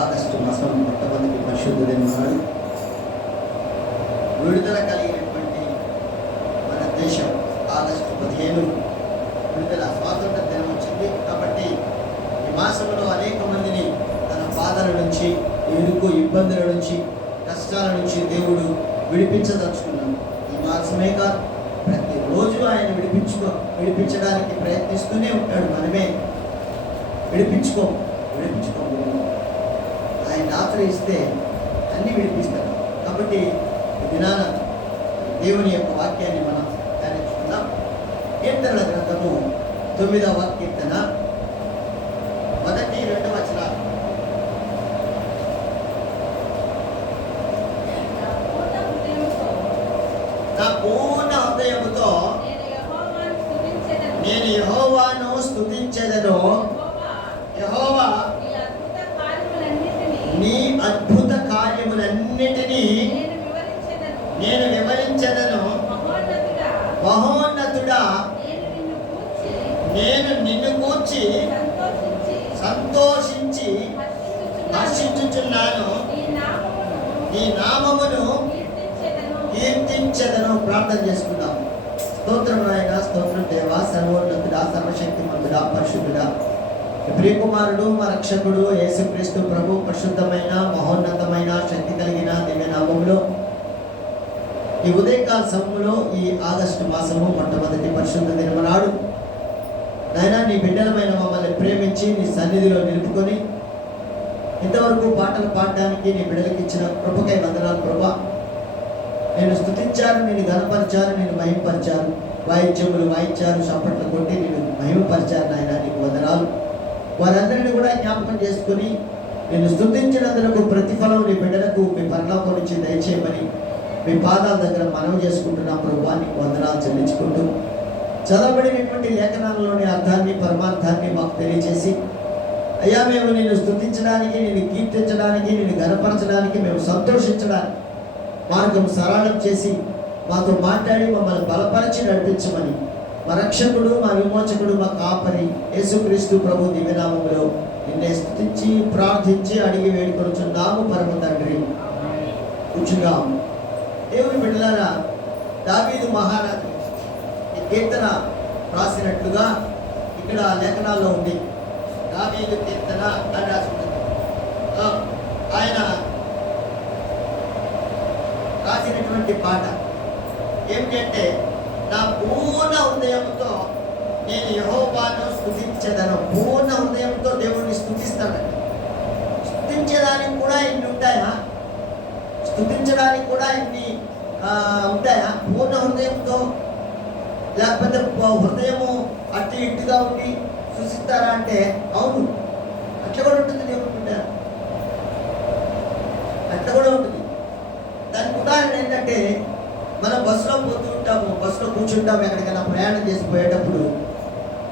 August మాసం మొట్టమొదటి పరిశుద్ధ దిననాడు విడుదల కలిగినటువంటి మన దేశం ఆగస్టు 15 విడుదల స్వాతంత్ర దినం వచ్చింది. కాబట్టి ఈ మాసంలో అనేక మందిని తన బాధల నుంచి, ఇరుకు ఇబ్బందుల నుంచి, కష్టాల నుంచి దేవుడు విడిపించదలుచుకున్నాడు. ఈ మాసమే కాదు, ప్రతిరోజు ఆయన విడిపించడానికి ప్రయత్నిస్తూనే ఉంటాడు. మనమే విడిపించుకో ఆయన ఆశ్రయిస్తే అన్నీ విడిపిస్తాడు. కాబట్టి ఈ దినాన దేవుని యొక్క వాక్యాన్ని మనం ధ్యానించుకుందాం. కీర్తనల గ్రంథము 9వ కీర్తన 1, 2 వచనాలు. నా పూర్ణ హృదయముతో నేను యెహోవాను స్తుతించెదను. యెహోవా నీ అద్భుత కార్యములన్నిటినీ నేను వివరించెదను. మహోన్నతుడా, నేను నిన్ను గూర్చి సంతోషించి హర్షించుచున్నాను. నీ నామమును కీర్తించెదను. ప్రార్థన చేసుకుందాం. స్తోత్రం నాయన, స్తోత్రం దేవా, సర్వోన్నతుడా, సర్వశక్తిమంతుడా, పరిశుద్ధుడా, ప్రియకుమారుడు మా రక్షకుడు యేసుక్రీస్తు ప్రభు పరిశుద్ధమైన మహోన్నతమైన శక్తి కలిగిన దివ్య నామములో ఈ ఉదయకాల సమయంలో ఈ ఆగస్టు మాసము మొట్టమొదటి పరిశుద్ధ దినము నాడు నాయనా నీ బిడ్డలమైన మమ్మల్ని ప్రేమించి నీ సన్నిధిలో నిలుపుకొని ఇంతవరకు పాటలు పాడడానికి నీ బిడ్డలకు ఇచ్చిన కృపకై వందనాలు ప్రభా. నేను స్తుతించాను, నేను ఘనపరిచాను, నేను మహిమపరిచాను, వాయిద్యములు వాయించారు, చప్పట్లు కొట్టి నేను మహిమపరిచాను. నాయన నీకు వందనాలు. వారందరినీ కూడా జ్ఞాపకం చేసుకుని నేను స్తుతించినందుకు ప్రతిఫలం నీ బిడ్డలకు మీ పరలోకం నుంచి దయచేయమని మీ పాదాల దగ్గర మనవి చేసుకుంటున్నాం ప్రభువా. నీకు వందనాలు చెల్లించుకుంటూ చదవబడినటువంటి లేఖనాలలోని అర్థాన్ని, పరమార్థాన్ని మాకు తెలియజేసి అయ్యా మేము నేను స్తుతించడానికి, నేను కీర్తించడానికి, నేను గణపరచడానికి, మేము సంతోషించడానికి మార్గం సరళం చేసి మాతో మాట్లాడి మమ్మల్ని బలపరిచి నడిపించమని మా రక్షకుడు, మా విమోచకుడు, మా కాపరి యేసుక్రీస్తు ప్రభు దివ్యనామములో నిన్నే స్తుతించి ప్రార్థించి అడిగి వేడుకొనుచున్నాము పరమ తండ్రి. కూర్చుందాం. దేవుని బిడ్డలారా, దావీదు మహారాజు ఈ కీర్తన రాసినట్లుగా ఇక్కడ లేఖనాల్లో ఉంది. దావీదు కీర్తన అని రాసి ఉంటుంది. ఆయన రాసినటువంటి పాట ఏమిటంటే, నా పూర్ణ హృదయంతో నేను యెహోవాను స్తుతించెదను. పూర్ణ హృదయంతో దేవుడిని స్తుతిస్తానండి. స్తుతించడానికి కూడా ఇన్ని ఉంటాయా? స్తుతించడానికి కూడా ఇన్ని ఉంటాయా? పూర్ణ హృదయంతో, లేకపోతే హృదయము అటు ఇటుగా ఉండి సృష్టిస్తారా అంటే అవును, అట్లా కూడా ఉంటుంది. దేవుడు ఉంటారు, అట్లా కూడా ఉంటుంది. దానికి ఉదాహరణ ఏంటంటే, మనం బస్సులో పోతూ ఉంటాము, బస్సులో కూర్చుంటాము, ఎక్కడికైనా ప్రయాణం చేసి పోయేటప్పుడు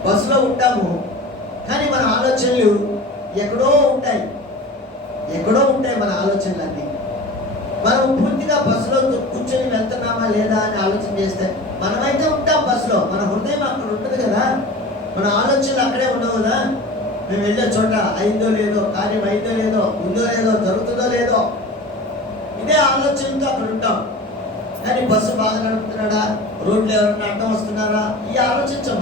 బస్సులో ఉంటాము. కానీ మన ఆలోచనలు ఎక్కడో ఉంటాయి మన ఆలోచనలన్నీ. మనం పూర్తిగా బస్సులో కూర్చొని వెళ్తున్నామా లేదా అని ఆలోచన చేస్తే మనమైతే ఉంటాం బస్సులో, మన హృదయం అక్కడ ఉంటుంది కదా, మన ఆలోచనలు అక్కడే ఉండవు కదా. మేము వెళ్ళే చోట అయిందో లేదో, కార్యం అయిందో లేదో, ఉందో లేదో, జరుగుతుందో లేదో, ఇదే ఆలోచనతో అక్కడ ఉంటాం. కానీ బస్సు బాగా నడుపుతున్నాడా, రోడ్లు ఎవరైనా అడ్డం వస్తున్నారా, ఈ ఆలోచించాం.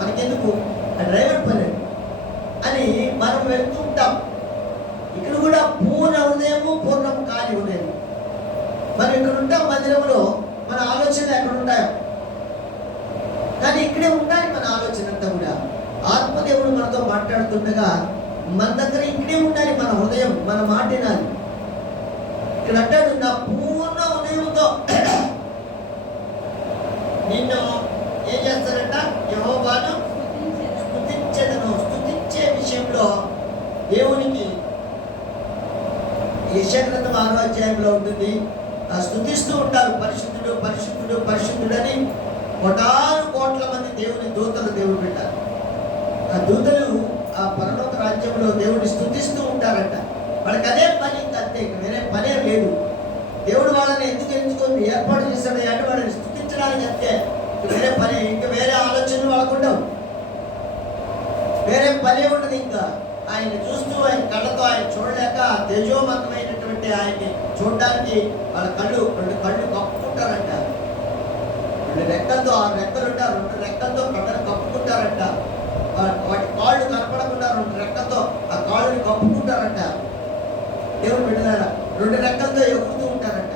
మనకెందుకు, ఆ డ్రైవర్ పని అని మనం వెళ్తూ ఉంటాం. ఇక్కడ కూడా పూర్ణ హృదయము, పూర్ణం కాని హృదయం. మనం ఇక్కడ ఉంటాం మందిరంలో, మన ఆలోచనలు ఎక్కడ ఉంటాయో, కానీ ఇక్కడే ఉండాలి మన ఆలోచన అంతా కూడా. ఆత్మదేవుడు మనతో మాట్లాడుతుండగా మన దగ్గర ఇక్కడే ఉండాలి మన హృదయం, మన మాట వినాలి. ఇక్కడ అంటాడు, నా పూర్ణ హృదయంతో నిన్ను ఏం చేస్తారంట, యెహోవాను స్తుతించెదను. స్తుతించే విషయంలో దేవునికి యెషయా గ్రంథం 6వ అధ్యాయంలో ఉంటుంది. స్తుతిస్తూ ఉంటారు, పరిశుద్ధుడు పరిశుద్ధుడు పరిశుద్ధుడని. కోటాను కోట్ల మంది దేవుని దూతలు దేవుడు పెట్టారు. ఆ దూతలు ఆ పరలోక రాజ్యంలో దేవుడిని స్తుతిస్తూ ఉంటారంట. వాళ్ళకి అదే పని, అంతే, వేరే పనే లేదు. దేవుడు వాళ్ళని ఎందుకు ఎంచుకొని ఏర్పాటు చేశాడు అంటే వాళ్ళని స్తుతించడానికి అంతే. వేరే పని, ఇంకా వేరే ఆలోచనలు వాళ్ళకు ఉండవు, వేరే పనే ఉండదు. ఇంకా ఆయన చూస్తూ ఆయన కళ్ళతో ఆయన చూడలేక తేజోమంతమైనటువంటి ఆయన్ని చూడడానికి వాళ్ళ రెండు కళ్ళు కప్పుకుంటారంట. 2 రెక్కలతో 6 రెక్కలు ఉంటారు, 2 రెక్కలతో కళ్ళను కప్పుకుంటారంట. వాటి కాళ్ళు కనపడకుండా 2 రెక్కలతో ఆ కాళ్ళని కప్పుకుంటారంట. దేవుడు బిడ్డలారా 2 రెక్కలతో ఎగురుతూ ఉంటారంట.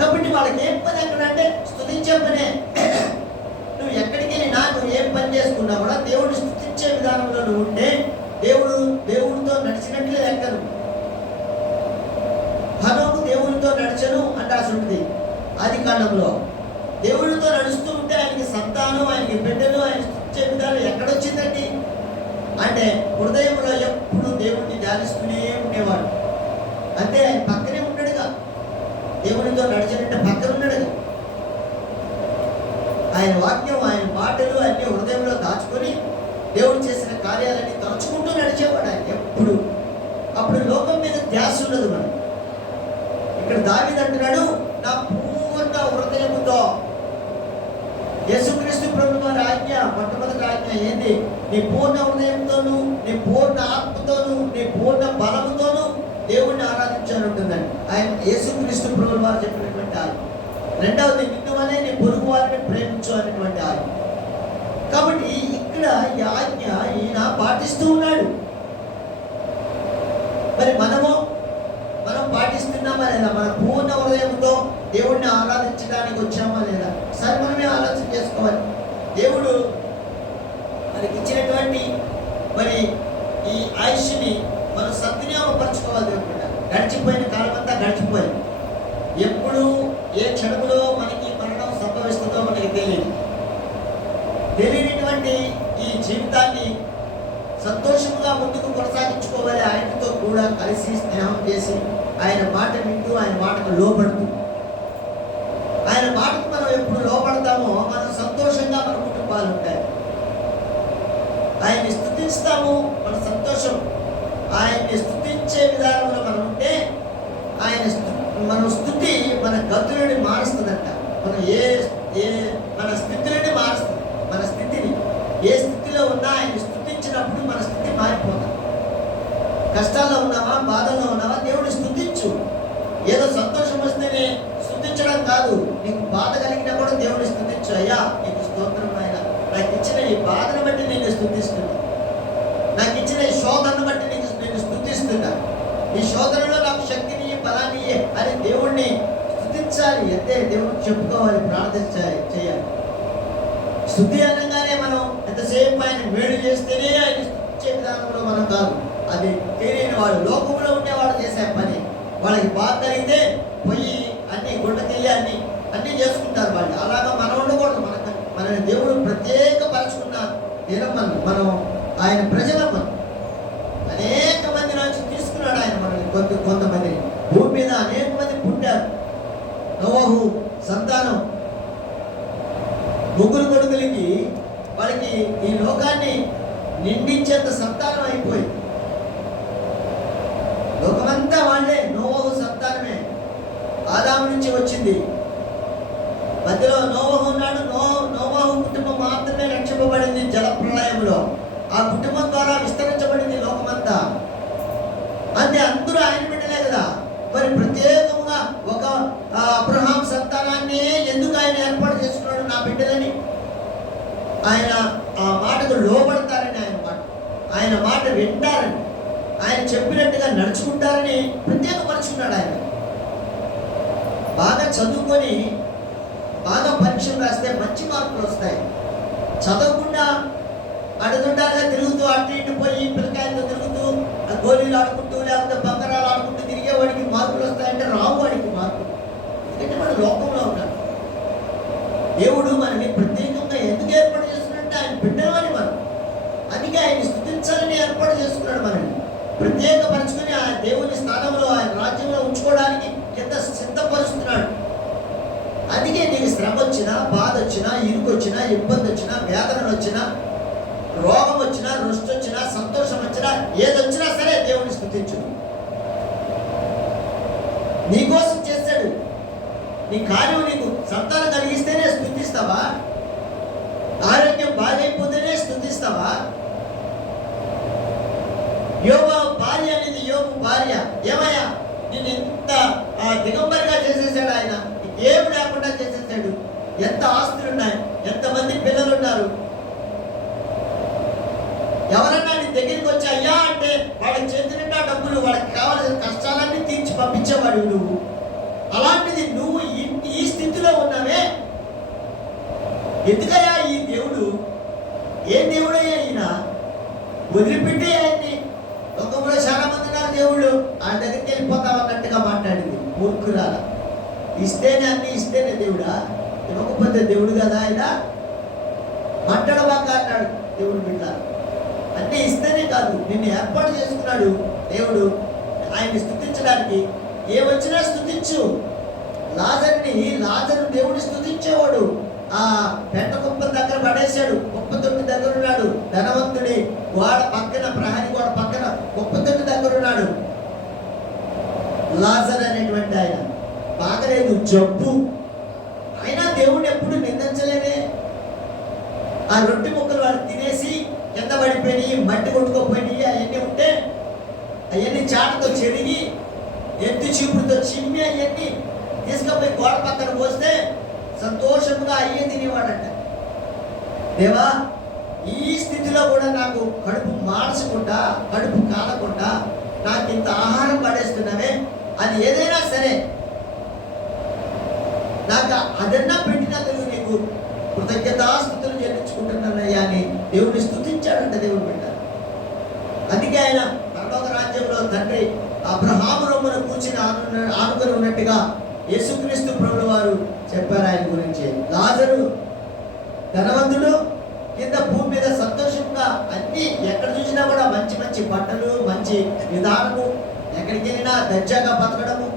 కాబట్టి వాళ్ళకి ఏం పని అక్కడ అంటే స్తుతించే పనే. నువ్వు ఎక్కడికి వెళ్ళినా నువ్వు ఏం పని చేసుకున్నా కూడా దేవుడిని స్తుతించే విధానంలో నువ్వు ఉంటే దేవుడితో నడిచినట్లే లెక్కను. హనోకు దేవుడితో నడిచను అంటాల్సి ఆది కాండంలో. దేవుడితో నడుస్తూ ఉంటే ఆయనకి సంతానం, ఆయనకి బిడ్డలు, ఆయన స్తుతించే విధానం ఎక్కడొచ్చిందండి అంటే హృదయంలో ఎప్పుడు దేవుడిని ధ్యానిస్తూనే ఉండేవాడు. అంతే, ఆయన పక్కనే ఉన్నాడుగా, దేవుడితో నడిచినట్టు పక్కన ఉన్నాడుగా. ఆయన వాక్యం, ఆయన మాటలు అన్ని హృదయంలో దాచుకొని దేవుడు చేసిన కార్యాలన్నీ తలుచుకుంటూ నడిచేవాడు ఆయన ఎప్పుడు. అప్పుడు లోకం మీద ధ్యాస ఉండదు. మనం ఇక్కడ దావీదు అంటున్నాడు, నా పూర్ణ హృదయముతో. యేసుక్రీస్తు ప్రభువు వారి ఆజ్ఞ, మొట్టమొదటి ఆజ్ఞ ఏంది? నీ పూర్ణ హృదయంతోను, నీ పూర్ణ ఆత్మతోను, నీ పూర్ణ బలముతోను దేవుణ్ణి ఆరాధించాలంటుందండి ఆయన యేసుక్రీస్తు ప్రభువు వారు చెప్పినటువంటి ఆజ్ఞ. రెండవది, నిన్ను వలె నీ పొరుగు వారిని ప్రేమించు అనేటువంటి ఆజ్ఞ. కాబట్టి ఇక్కడ ఈ ఆజ్ఞ ఈయన పాటిస్తూ ఉన్నాడు. మరి మనం పాటిస్తున్నామా లేదా? మన పూర్ణ హృదయంతో దేవుడిని ఆరాధించడానికి వచ్చామా లేదా? సరే, మనమే ఆలోచన చేసుకోవాలి. దేవుడు మనకి ఇచ్చినటువంటి మరి ఈ ఆయుష్ని మనం సద్వినియోగపరచుకోవాలి. దేవుడు గడిచిపోయిన కాలం అంతా గడిచిపోయింది. ఎప్పుడు ఏ క్షణంలో మనకి మరణం సంభవిస్తుందో మనకి తెలియనటువంటి ఈ జీవితాన్ని సంతోషంగా ముందుకు కొనసాగించుకోవాలి. ఆయనతో కూడా కలిసి స్నేహం చేసి ఆయన మాట వింటూ ఆయన మాటకు లోపడుతూ, ఆయన మాటకు మనం ఎప్పుడు లోపడతామో మనం సంతోషంగా మన కుటుంబాలు ఉంటాయి. ఆయన్ని స్తుతిస్తాము, మన సంతోషం. ఆయన్ని స్తుతించే విధానంలో మనం ఉంటే మన స్థుతి మన గతులని మారుస్తుందంట. మనం మన స్థితులని మారుస్తుంది. మన స్థితిని ఏ స్థితిలో ఉన్నా ఆయన స్తుతించినప్పుడు మన స్థితి మారిపోతుంది. కష్టాల్లో ఉన్నావా, బాధల్లో ఉన్నావా, దేవుడిని స్తుతించు. ఏదో సంతోషం వస్తేనే స్తుతించడం కాదు, నీకు బాధ కలిగినా కూడా దేవుడిని స్తుతించు. అయ్యా నీకు స్తోత్రం ఆయన, నాకు ఇచ్చిన ఈ బాధను బట్టి నేను స్తుతిస్తున్నా, నాకు ఇచ్చిన ఈ శోధనను బట్టి నేను స్తుతిస్తున్నా, ఈ శోధనలో నాకు శక్తిని బలాన్ని అని దేవుణ్ణి స్తుతించాలి. అంతే, దేవుడికి చెప్పుకోవాలి, ప్రార్థించాలి, చేయాలి. స్తుతి అనగానే మనం ఎంతసేపు ఆయన మేలు చేస్తేనే ఆయన స్తుతించే విధానంలో మనం కాదు. అది తెలియని వాడు, లోకంలో ఉండేవాడు చేసే పని. వాళ్ళకి బాధ కలిగితే పోయి అన్ని గుండెకెళ్ళి అన్నీ చేసుకుంటారు వాళ్ళు. అలాగా మనం ఉండకూడదు. మన దేవుడు ప్రత్యేకపరచుకున్న దినం మనం ఆయన ప్రజలమ్మ. అనేక మంది నుంచి తీసుకున్నాడు ఆయన మనల్ని. కొంతమందిని భూమి మీద అనేక మంది పుట్టారు. నోవహు సంతానం 3 కొడుకులకి వాళ్ళకి ఈ లోకాన్ని నిండించేంత సంతానం అయిపోయింది. లోకమంతా వాళ్ళే, నోవహు సంతానమే. ఆదాము నుంచి వచ్చింది. మధ్యలో నోవహు ఉన్నాడు. నోవహు కుటుంబం మాత్రమే రక్షింపబడింది జలప్రళయంలో. ఆ కుటుంబం ద్వారా విస్తరించబడింది లోకమంతా. అంతే, అందరూ ఆయన బిడ్డలే కదా. మరి ప్రత్యేకంగా ఒక అబ్రహాం సంతానాన్ని ఎందుకు ఆయన ఏర్పాటు చేసుకున్నాడు? నా బిడ్డలని. ఆయన ఆ మాటకు లోబడతారని, ఆయన మాట వింటారని, ఆయన చెప్పినట్టుగా నడుచుకుంటారని ప్రత్యేకపరుచుకున్నాడు. ఆయన బాగా చదువుకొని బాగా పరీక్షలు రాస్తే మంచి మార్కులు వస్తాయి. చదవకుండా అడుగుండాలుగా తిరుగుతూ అటు ఇటు పోయి పిల్లకాయలతో తిరుగుతూ గోళీలు ఆడుకుంటూ లేకపోతే బంగారాలు ఆడుకుంటూ తిరిగేవాడికి మార్కులు వస్తాయంటే రావు వాడికి మార్కులు. ఎందుకంటే మన లోకంలో ఉన్నాడు. దేవుడు మనని ప్రత్యేకంగా ఎందుకు ఏర్పాటు చేస్తున్నాడంటే ఆయన బిడ్డలని మనం. అందుకే ఆయన స్తుతించాలని ఏర్పాటు చేసుకున్నాడు మనల్ని. ప్రత్యేకపరచుకొని ఆ దేవుని స్థానంలో ఆయన రాజ్యంలో ఉంచుకోవడానికి ఎంత సిద్ధపరుస్తున్నాడు. అందుకే నీకు శ్రమ వచ్చినా, బాధ వచ్చినా, ఇరుకు వచ్చినా, ఇబ్బంది వచ్చినా, వేదనలు వచ్చినా, రోగం వచ్చినా, రుష్టి వచ్చినా, సంతోషం వచ్చినా, ఏదొచ్చినా సరే దేవుని స్తుతించు. నీకోసం చేశాడు. నీ కార్యం నీకు సంతానం కలిగిస్తేనే స్తుతిస్తావా? ఆరోగ్యం బాగైపోతేనే స్తుతిస్తావా? యోబు భార్య అనేది యోబు భార్య ఏమయ్యా నేను ఎంత దిగంబరిగా చేసేసాడు ఆయన, ఏమి లేకుండా చేసేసాడు, ఎంత ఆస్తులు ఉన్నాయి, ఎంతమంది పిల్లలు ఉన్నారు, ఎవరన్నా నీ దగ్గరికి వచ్చి అయ్యా అంటే వాళ్ళకి చేతి నిండా డబ్బులు, వాళ్ళకి కావాల్సిన కష్టాలన్నీ తీర్చి పంపించేవాడు నువ్వు. అలాంటిది నువ్వు ఈ స్థితిలో ఉన్నావే, ఎందుకయ్యా ఈ దేవుడు? ఏ దేవుడయ్యా ఈయన? వదిలిపెట్టే ఆయన్ని. లోకంలో చాలా మంది ఉన్నారు దేవుళ్ళు, ఆయన దగ్గరికి వెళ్ళిపోతావు అన్నట్టుగా మాట్లాడింది మూర్ఖురాల. ఇస్తేనే అన్ని ఇస్తేనే దేవుడా? ఇవ్వకపోతే దేవుడు కదా ఆయన? మాట్లాడబాక అన్నాడు దేవుడు బిడ్డ. అన్నీ ఇస్తేనే కాదు, నిన్ను ఏర్పాటు చేసుకున్నాడు దేవుడు ఆయన్ని స్తుతించడానికి. ఏమొచ్చినా స్తుతించు. లాజరు దేవుడు స్తుతించేవాడు. ఆ పెంట కుప్ప దగ్గర పడేశాడు, కుప్ప తొట్టి దగ్గర ఉన్నాడు. ధనవంతుడి గోడ పక్కన, ప్రహరీ గోడ పక్కన కుప్ప తొట్టి దగ్గర ఉన్నాడు లాజర్ అనేటువంటి ఆయన. బాగలేదు, జబ్బు. అయినా దేవుడిని ఎప్పుడు నిందించలేదే. ఆ రొట్టె ముక్కలు వాడు తినేసి కింద పడిపోయి మట్టి కొట్టుకోపోయి అవన్నీ ఉంటే అవన్నీ చాటతో చెరిగి ఎత్తి చీపుడుతో చిమ్మి అవన్నీ తీసుకుపోయి గోడ పక్కన పోస్తే సంతోషంగా అయ్యే తినేవాడంట. దేవా, ఈ స్థితిలో కూడా నాకు కడుపు మార్చకుండా, కడుపు కాలకుండా నాకు ఇంత ఆహారం పడేస్తున్నావే, అది ఏదైనా సరే నాకు అదన్నా పెట్టినందుకు నీకు కృతజ్ఞతాస్తుతులు చెల్లించుకుంటున్నానయ్యా అని దేవుడిని స్తుతించాడంట దేవుడు పెట్టారు. అందుకే ఆయన పరలోక రాజ్యంలో తండ్రి అబ్రహాము రొమ్మున కూర్చుని ఆనుకొని ఉన్నట్టుగా యేసుక్రీస్తు ప్రభువు వారు చెప్పారు ఆయన గురించి. లాజరు ధనవంతుడు, కింద భూమి మీద సంతోషంగా అన్ని ఎక్కడ చూసినా కూడా మంచి మంచి బట్టలు, మంచి విధానము, ఎక్కడికి వెళ్ళినా దర్జాగా బతకడము,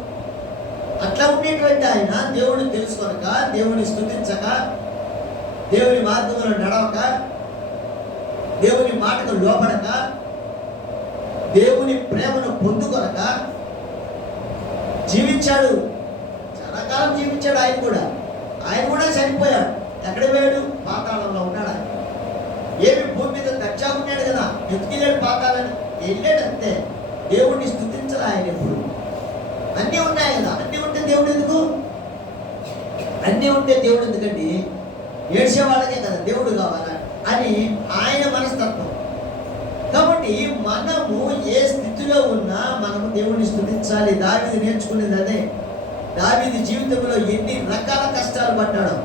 అట్లా ఉండేటువంటి ఆయన దేవుడు తెలుసుకోనక, దేవుని స్తుతించక, దేవుని మార్గంలో నడవక, దేవుని మాటకు లోపడక, దేవుని ప్రేమను పొందుకొనక జీవించాడు. చాలా కాలం జీవించాడు ఆయన కూడా చనిపోయాడు. ఎక్కడ పోయాడు? పాతాళంలో ఉన్నాడు. ఆయన ఏమి భూమి మీద దర్జా ఉన్నాడు కదా, ఎత్తుకెళ్ళాడు పాతాలని, వెళ్ళాడు అంతే. దేవుడిని స్తుతించాలి ఆయన ఎప్పుడు. అన్నీ ఉన్నాయి కదా, అన్నీ ఉంటే దేవుడు ఎందుకు? అన్నీ ఉంటే దేవుడు ఎందుకండి? ఏడ్చే వాళ్ళకే కదా దేవుడు కావాలా అని ఆయన మనస్తత్వం. కాబట్టి మనము ఏ స్థితిలో ఉన్నా మనము దేవుడిని స్తుతించాలి. దావీదు నేర్చుకునేది అదే. దావీదు జీవితంలో ఎన్ని రకాల కష్టాలు పడ్డాడు.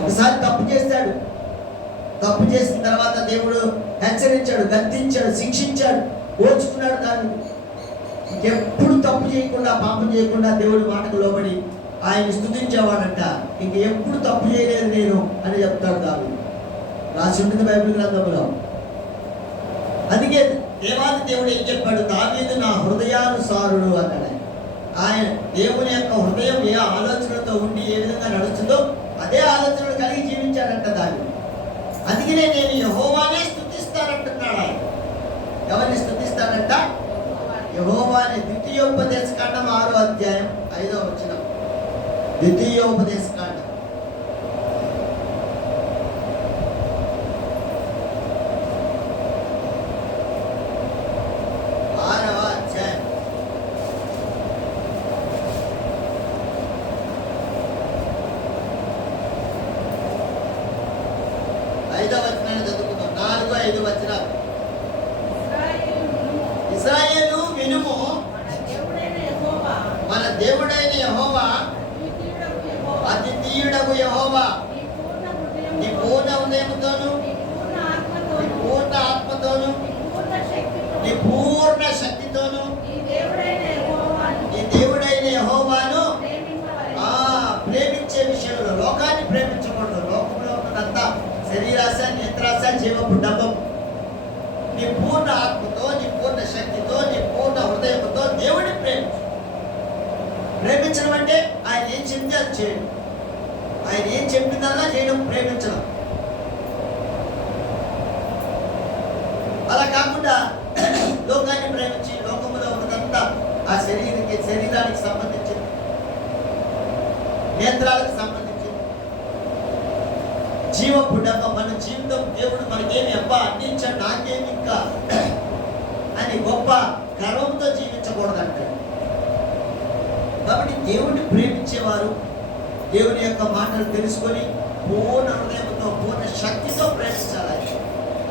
ఒకసారి తప్పు చేస్తాడు. తప్పు చేసిన తర్వాత దేవుడు హెచ్చరించాడు, గద్దించాడు, శిక్షించాడు, ఓర్చుకున్నాడు. దాన్ని ఎప్పుడు తప్పు చేయకుండా, పాపం చేయకుండా దేవుడి మాటకు లోబడి ఆయన స్తుతించేవాడంట. ఎప్పుడు తప్పు చేయలేదు నేను అని చెప్తాడు దావీదు. రాసి ఉంటుంది బైబిల్ గ్రంథంలో. అందుకే దేవాది దేవుడు ఏం చెప్పాడు? దావీదు నా హృదయానుసారుడు అన్నాడు. ఆయన దేవుని యొక్క హృదయం ఏ ఆలోచనతో ఉండి ఏ విధంగా నడుస్తుందో అదే ఆలోచనలు కలిగి జీవించాడంట దావీదు. అందుకనే నేను యెహోవానే స్తుతిస్తానంటున్నాడు ఆయన. ఎవరిని స్తుతిస్తాడంట? యెహోవానే. ద్వితీయోపదేశకాండం 6వ అధ్యాయం 5వ వచనం. ద్వితీయోపదేశకాండం 6వ అధ్యాయం 5వ వచనాన్ని చదువుకుందాం. 4-5 వచనాలు. ఇశ్రాయేలు వినుము, మన దేవుడైన యెహోవా అద్వితీయుడగు యెహోవా, నీ పూర్ణ హృదయముతోను, నీ పూర్ణ ఆత్మతోను, నీ పూర్ణ శక్తితోను నీ దేవుడైన యెహోవాను ప్రేమించే విషయంలో లోకాన్ని ప్రేమించకూడదు. లోకంలో ఉన్నదంతా శరీరాశ, నేత్రాశ, జీవపు డబ్బం. నీ పూర్ణ ఆత్మతో, నీ పూర్ణ శక్తితో, నీ పూర్ణ హృదయంతో దేవుడిని ప్రేమించడం అంటే ఆయన ఏం చెప్తే అది చేయడం, ఆయన ఏం చెప్పిందల్లా చేయడం ప్రేమించడం. అలా కాకుండా లోకాన్ని ప్రేమించి లోకంలో ఉన్నదంతా ఆ శరీరానికి సంబంధించింది, నేత్రాలకు సంబంధించింది, జీవపు డబ్బ. మన జీవితం దేవుడు మనకి ఏమి అబ్బా అందించాడు నాకేమి ఇంకా అని గొప్ప గర్వంతో జీవించకూడదు అంటాడు. కాబట్టి దేవుడిని ప్రేమించేవారు దేవుని యొక్క మాటలు తెలుసుకొని పూర్ణ హృదయంతో పూర్ణ శక్తితో ప్రేమించాలి.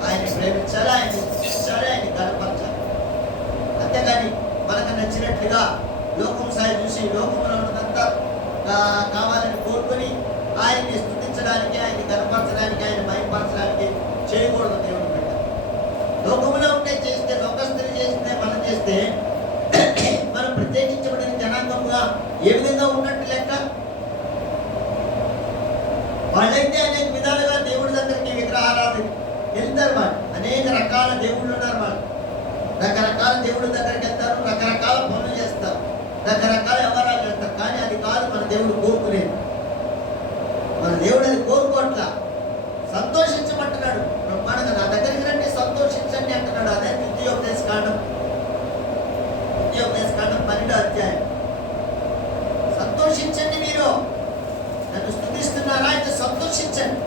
ఆయన ప్రేమించాలి, ఆయన స్థుతించాలి, ఆయన గణపరచాలి. అంతేగాని మనకు నచ్చినట్లుగా లోకం సాయి చూసి లోకంలో ఉన్నదంతా కావాలని కోరుకొని ఆయన్ని స్థుతించడానికి, ఆయన్ని గణపరచడానికి, ఆయన భయపరచడానికి చేయకూడదు. దేవుని బిడ్డ లోకంలో ఉంటే చేస్తే, లోకస్తులు చేస్తే, మనం చేస్తే మనం ప్రత్యేకించబడిన జనాంగంగా ఏ విధంగా ఉన్నట్టు లెక్క. వాళ్ళైతే అనేక విధాలుగా దేవుడి దగ్గరికి విగ్రహారాధన వెళ్తారు. వాళ్ళు అనేక రకాల దేవుళ్ళు ఉన్నారు. వాళ్ళు రకరకాల దేవుడి దగ్గరికి వెళ్తారు, రకరకాల పనులు చేస్తారు, రకరకాల వ్యవహారాలు చేస్తారు. కానీ అది కాదు మన దేవుడు కోరుకునేది. మన దేవుడు అది కోరుకోవట్లా, సంతోషించమంటున్నాడు. బ్రహ్మాండంగా నా దగ్గరికి రండి సంతోషించండి అంటున్నాడు. అదే ద్వితీయోపదేశ కాండం 12వ అధ్యాయం. సంతోషించండి, మీరు నన్ను స్తుతిస్తున్నారా అయితే సంతోషించండి,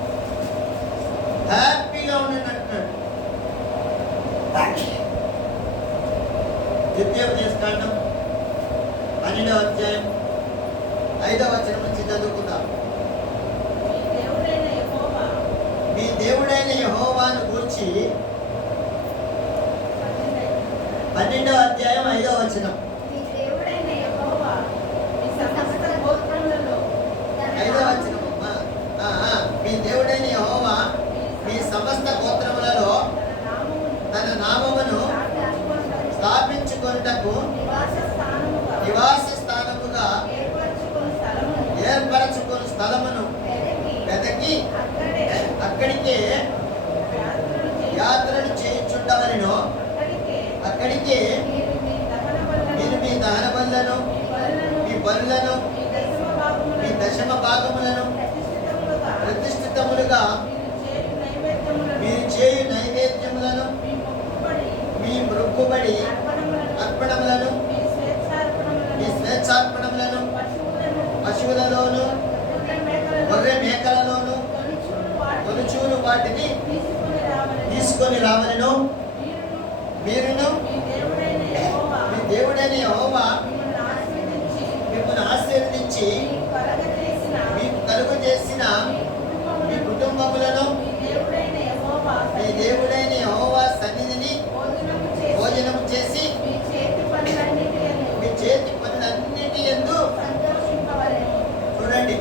హ్యాపీగా ఉండండి అంటున్నాడు. ద్వితీయోపదేశ కాండం 12వ అధ్యాయం 5వ వచనం నుంచి చదువుకుందాం. మీ దేవుడైన యెహోవాను గూర్చి 12వ అధ్యాయం 5వ వచనం. 5వ వచనం. మీ దేవుడైన యెహోవా మీ సమస్త గోత్రములలో తన నామమును స్థాపించుకొనుటకు నివాస స్థానముగా ఏర్పరచుకొని స్థలమును వెదకి అక్కడికే యాత్రలు చేయించుండవలెను. అక్కడికే మీరు మీ దహన బలులను, మీ బలులను, మీ దశమ భాగములను ప్రతిష్ఠితములుగా మీరు చేయు నైవేద్యములను, మీ మృక్కుబడి అర్పణములను, మీ స్వేచ్ఛార్పణములను పశువులలోను గొర్రె మేకలలోను తొలుచూలు వాటిని తీసుకొని రావలెను. మీరును మీ దేవుడైన యెహోవా మిమ్మల్ని ఆశీర్వదించి మీకు కలుగు చేసిన మీ కుటుంబములను మీ దేవుడైన యెహోవా సన్నిధిని భోజనము చేసి మీ చేతి పనులన్నిటి యందు చూడండి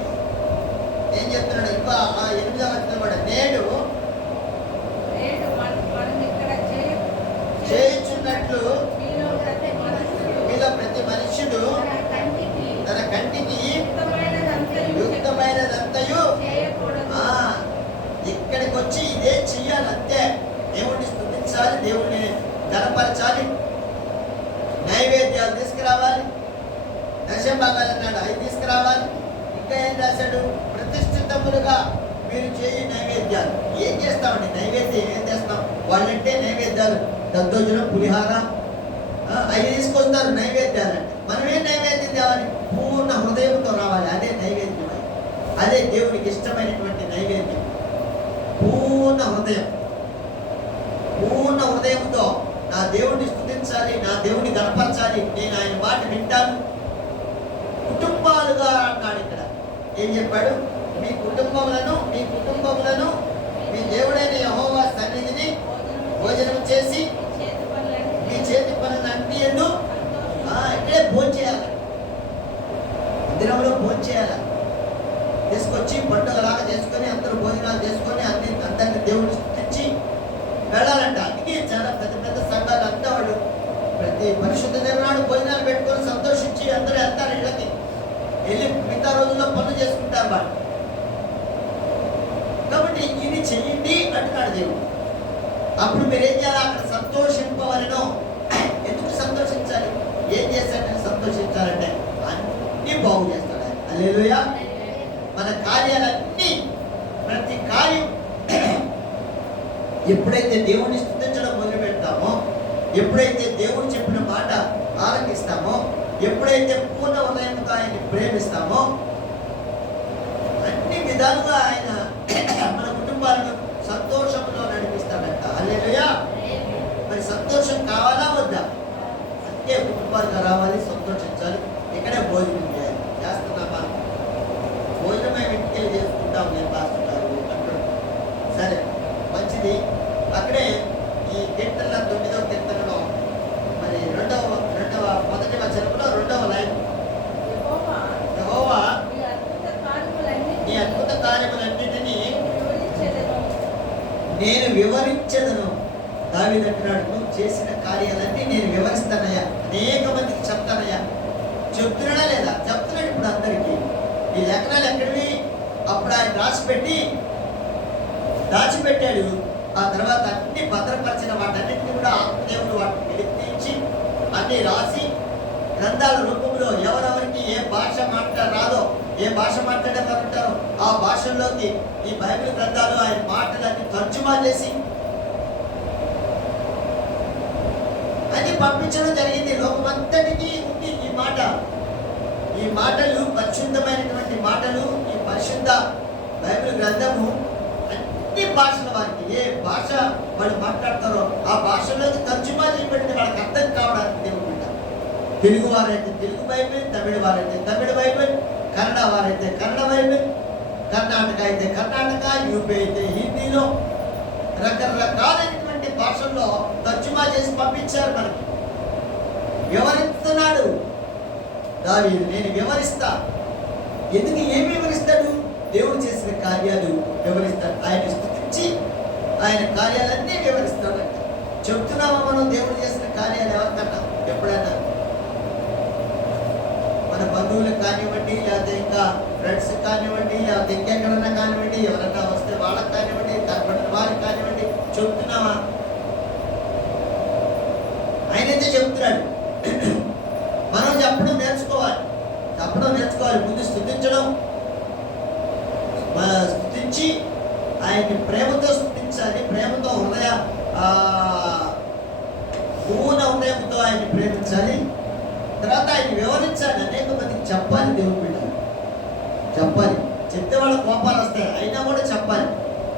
ఏం చెప్తున్నాడు. ఇంకా 8వ వచనం కూడా నేడు చేయుచున్నట్లు మీలో ప్రతి మనుష్యుడు తన కంటికి యుక్తమైనదంతయు ఇక్కడికి వచ్చి ఇదే చెయ్యాలి. అంతే, దేవుడిని స్తుతించాలి, దేవుడిని గణపరచాలి, నైవేద్యాలు తీసుకురావాలి, దశభాగాలు అన్నాడు అవి తీసుకురావాలి. ఇంకా ఏం రాశాడు? ప్రతిష్ఠితములుగా మీరు చేయి నైవేద్యాలు. ఏం చేస్తామండి? నైవేద్యం ఏం చేస్తాం? వాళ్ళంటే నైవేద్యాలు దద్దోజనం, పులిహార అవి తీసుకొస్తారు నైవేద్యాలంటే. మనమేం నైవేద్యం తేవాలి? పూర్ణ హృదయంతో రావాలి. అదే నైవేద్యం. అదే దేవునికి ఇష్టమైనటువంటి నైవేద్యం. పూర్ణ హృదయంతో నా దేవుడిని స్తుతించాలి, నా దేవుడిని గణపరచాలి, నేను ఆయన మాట వింటాను. కుటుంబాలుగా అన్నాడు. ఇక్కడ ఏం చెప్పాడు? మీ కుటుంబములను మీ దేవుడైన యెహోవా సన్నిధిని భోజనం చేసి మీ చేతి పనులన్నీ ఇక్కడే భోజనం చేయాలి. మందిరంలో భోజనం చేయాలి. తీసుకొచ్చి పండుగలాగా చేసుకొని అందరూ భోజనాలు చేసుకొని అందరినీ దేవుడిని స్తుతించి వెళ్ళాలంట. అందుకే చాలా పెద్ద పెద్ద సంఘాలు అంతా వాళ్ళు ప్రతి పరిశుద్ధ దినాడు భోజనాలు పెట్టుకొని సంతోషించి అందరూ వెళ్తారు ఇళ్ళకి. వెళ్ళి మిగతా రోజుల్లో పనులు చేసుకుంటారు వాళ్ళు. కాబట్టి ఇది చెయ్యండి అంటున్నాడు దేవుడు. అప్పుడు మీరు ఏం చేయాలి? అక్కడ సంతోషింపవలెను. ఎందుకు సంతోషించాలి? ఏం చేస్తాడని సంతోషించాలంటే అన్ని బాగు చేస్తాడు ఆయన. హల్లెలూయా. మన కార్యాలన్నీ, ప్రతి కార్యం ఎప్పుడైతే దేవుడిని స్తుతించడం మొదలు పెడతామో, ఎప్పుడైతే దేవుడు చెప్పిన మాట ఆలకిస్తామో, ఎప్పుడైతే పూర్ణ హృదయంతో ఆయన్ని ప్రేమిస్తామో, అన్ని విధాలుగా ఆయన మన కుటుంబాలను సంతోషంలో నడిపిస్తాడంట. అక్కడే ఈ కీర్తనల 9వ కీర్తనలో మరి మొదటి వచనంలో 2వ లైన్, యెహోవా నీ అద్భుత కార్యములన్నిటినీ నేను వివరించెదను. దావీదు అంటున్నాడు, నువ్వు చేసిన కార్యాలన్నీ నేను వివరిస్తానయ్యా, అనేక మందికి చెప్తానయ్యా. చెప్తున్నాడా లేదా? చెప్తున్నాడు. ఇప్పుడు అందరికీ ఈ లేఖనాలు ఎక్కడివి? అప్పుడు ఆయన దాచిపెట్టాడు. ఆ తర్వాత అన్ని భద్రపరిచిన వాటన్నిటిని కూడా ఆత్మదేవుడు వాటిని వెలికించి అన్ని రాసి గ్రంథాల రూపంలో ఎవరెవరికి ఏ భాష రాదో, ఏ భాష మాట్లాడేవారుంటారో ఆ భాషల్లోకి ఈ బైబిల్ గ్రంథాలు ఆయన మాటలన్నీ తర్జుమా చేసి అని పంపించడం జరిగింది. లోకమంతటికి ఉంది ఈ మాట. ఈ మాటలు పరిశుద్ధమైనటువంటి మాటలు. ఈ పరిశుద్ధ బైబిల్ గ్రంథము అన్ని భాషల వారికి ఏ భాష వాళ్ళు మాట్లాడతారో ఆ భాషలోకి తర్జుమా చేయబడింది, వాళ్ళకి అర్థం కావడానికి. దేవుడు తెలుగు వారైతే తెలుగు బైబిల్, తమిళ వారైతే తమిళ బైబిల్, కన్నడ వారైతే కన్నడ బైబిల్, కర్ణాటక అయితే కర్ణాటక, యూపీ అయితే హిందీలో రకరకాలైనటువంటి భాషల్లో తర్జుమా చేసి పంపించారు. మనకి వివరిస్తున్నాడు దావీదు, నేను వివరిస్తా. ఎందుకు? ఏమి వివరిస్తాడు? దేవుడు చేసిన కార్యాలు వివరిస్తాడు. ఆయన స్తుతించి ఆయన కార్యాలన్నీ వివరిస్తాడంట. చెప్తున్నామా మనం దేవుడు చేసిన కార్యాలు ఎవరికన్నా? ఎప్పుడైనా మన బంధువులకు కానివ్వండి, లేకపోతే ఇంకా ఫ్రెండ్స్ కానివ్వండి, లేకపోతే ఇంకెక్కడన్నా కానివ్వండి, ఎవరన్నా వస్తే వాళ్ళకి కానివ్వండి, కనబడిన వారికి కానివ్వండి, చెప్తున్నామా? ఆయనైతే చెప్తున్నాడు. మనం చెప్పడం నేర్చుకోవాలి. ముందు స్తుతించి ఆయన్ని ప్రేమతో స్తుతించాలి. ప్రేమతో పూర్ణ హృదయంతో ఆయన్ని ప్రేమించాలి. తర్వాత ఆయన వివరించాలి. అనేక మందికి చెప్పాలి. దేవుని బిడ్డలు చెప్పాలి. చెప్తే వాళ్ళ కోపాలు వస్తాయి, అయినా కూడా చెప్పాలి.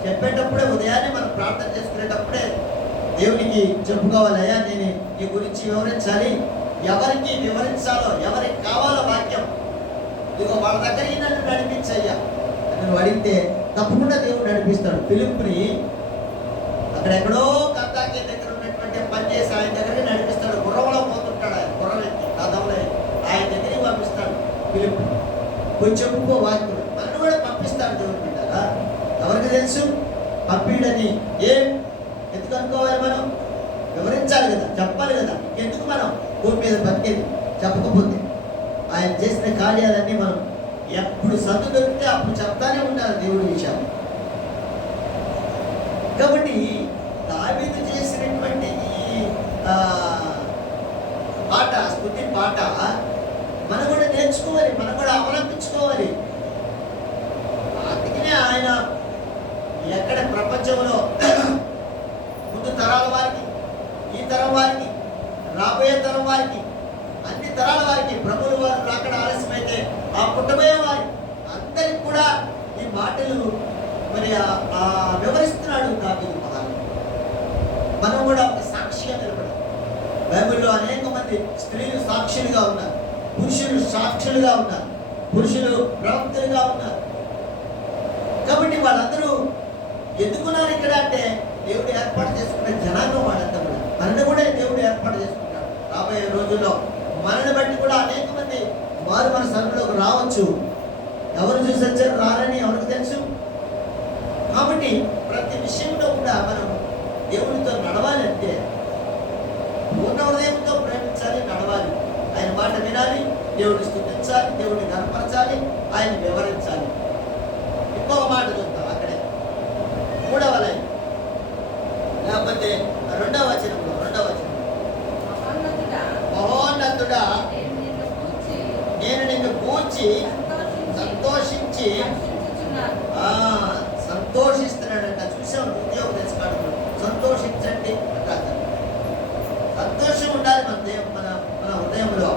చెప్పేటప్పుడే ఉదయాన్నే మనం ప్రార్థన చేసుకునేటప్పుడే దేవునికి చెప్పుకోవాలి, అయ్యా నేను నీ గురించి వివరించాలి. ఎవరికి వివరించాలో, ఎవరికి కావాలో వాక్యం, ఇదిగో వాళ్ళ దగ్గరికి నన్ను నడిపించయ్యా నన్ను అడిగితే తప్పకుండా దేవుడు నడిపిస్తాడు. ఫిలిప్పుని అక్కడెక్కడో కర్తాకి దగ్గర ఉన్నటువంటి పనిచేసి ఆయన దగ్గరికి నడిపిస్తాడు. గుర్రంలో పోతుంటాడు ఆయన, గుర్రం ఎత్తి రథంలో ఆయన దగ్గరికి పంపిస్తాడు. ఫిలిప్పు కొంచెం చెప్పుకో వాక్యం, నన్ను కూడా పంపిస్తాడు దేవుడు బిడ్డలా. ఎవరికి తెలుసు పంపిడని? ఎందుకు అనుకోవాలి? మనం వివరించాలి కదా, చెప్పాలి కదా. ఎందుకు మనం భూమి మీద బతికేది? చెప్పకపోతే ఆయన చేసిన కార్యాలన్నీ మనం ఎప్పుడు సందు దొరికితే అప్పుడు చెప్తానే ఉండాలి దేవుడి విషయాలు. కాబట్టి దావీదు చేసినటువంటి ఈ పాట, స్తుతి పాట మనం కూడా నేర్చుకోవాలి, మనం కూడా అవలంబించుకోవాలి. అందుకనే ఆయన ఎక్కడ ప్రపంచంలో ముందు తరాల వారికి, ఈ తరం వారికి, రాబోయే తరం వారికి, అన్ని తరాల వారికి, ప్రభువుల వారు రాకడ ఆలస్యమైతే ఆ పుట్టబోయే వారి అందరికి కూడా ఈ మాటలు మరి వివరిస్తున్నాడు దావీదు మహారాజు. మనం కూడా ఒక సాక్షిగా నిలబడాలి. బైబిల్లో అనేక మంది స్త్రీలు సాక్షులుగా ఉన్నారు, పురుషులు సాక్షులుగా ఉన్నారు, పురుషులు ప్రవక్తలుగా ఉన్నారు. కాబట్టి వాళ్ళందరూ ఎందుకున్నారు ఇక్కడ అంటే దేవుడు ఏర్పాటు చేసుకున్న జనాంగం వాళ్ళంతా కూడా. మనల్ని కూడా దేవుడు ఏర్పాటు చేసుకుంటాడు. రాబోయే రోజుల్లో మనల్ని బట్టి కూడా అనేక మంది వారు మన సంఘంలోకి రావచ్చు. ఎవరు చూసి వచ్చారు, రారని ఎవరికి తెలుసు. కాబట్టి ప్రతి విషయంలో కూడా మనం దేవుడితో నడవాలి. అంటే పూర్ణ హృదయంతో ప్రేమించాలి, నడవాలి. ఆయన మాట వినాలి, దేవుడిని స్తుతించాలి, దేవుడిని కనపరచాలి, ఆయన వివరించాలి. ఇంకొక మాట చూద్దాం అక్కడే 3వ లైన్, లేకపోతే 2వ వచనంలో మహోన్నతుడా నేను నిన్ను గూర్చి సంతోషించి సంతోషిస్తున్నాడంట. చూసాం ఉద్యోగం తెలుసుకోవడం, సంతోషించండి అంటారు. సంతోషం ఉండాలి మన హృదయంలో.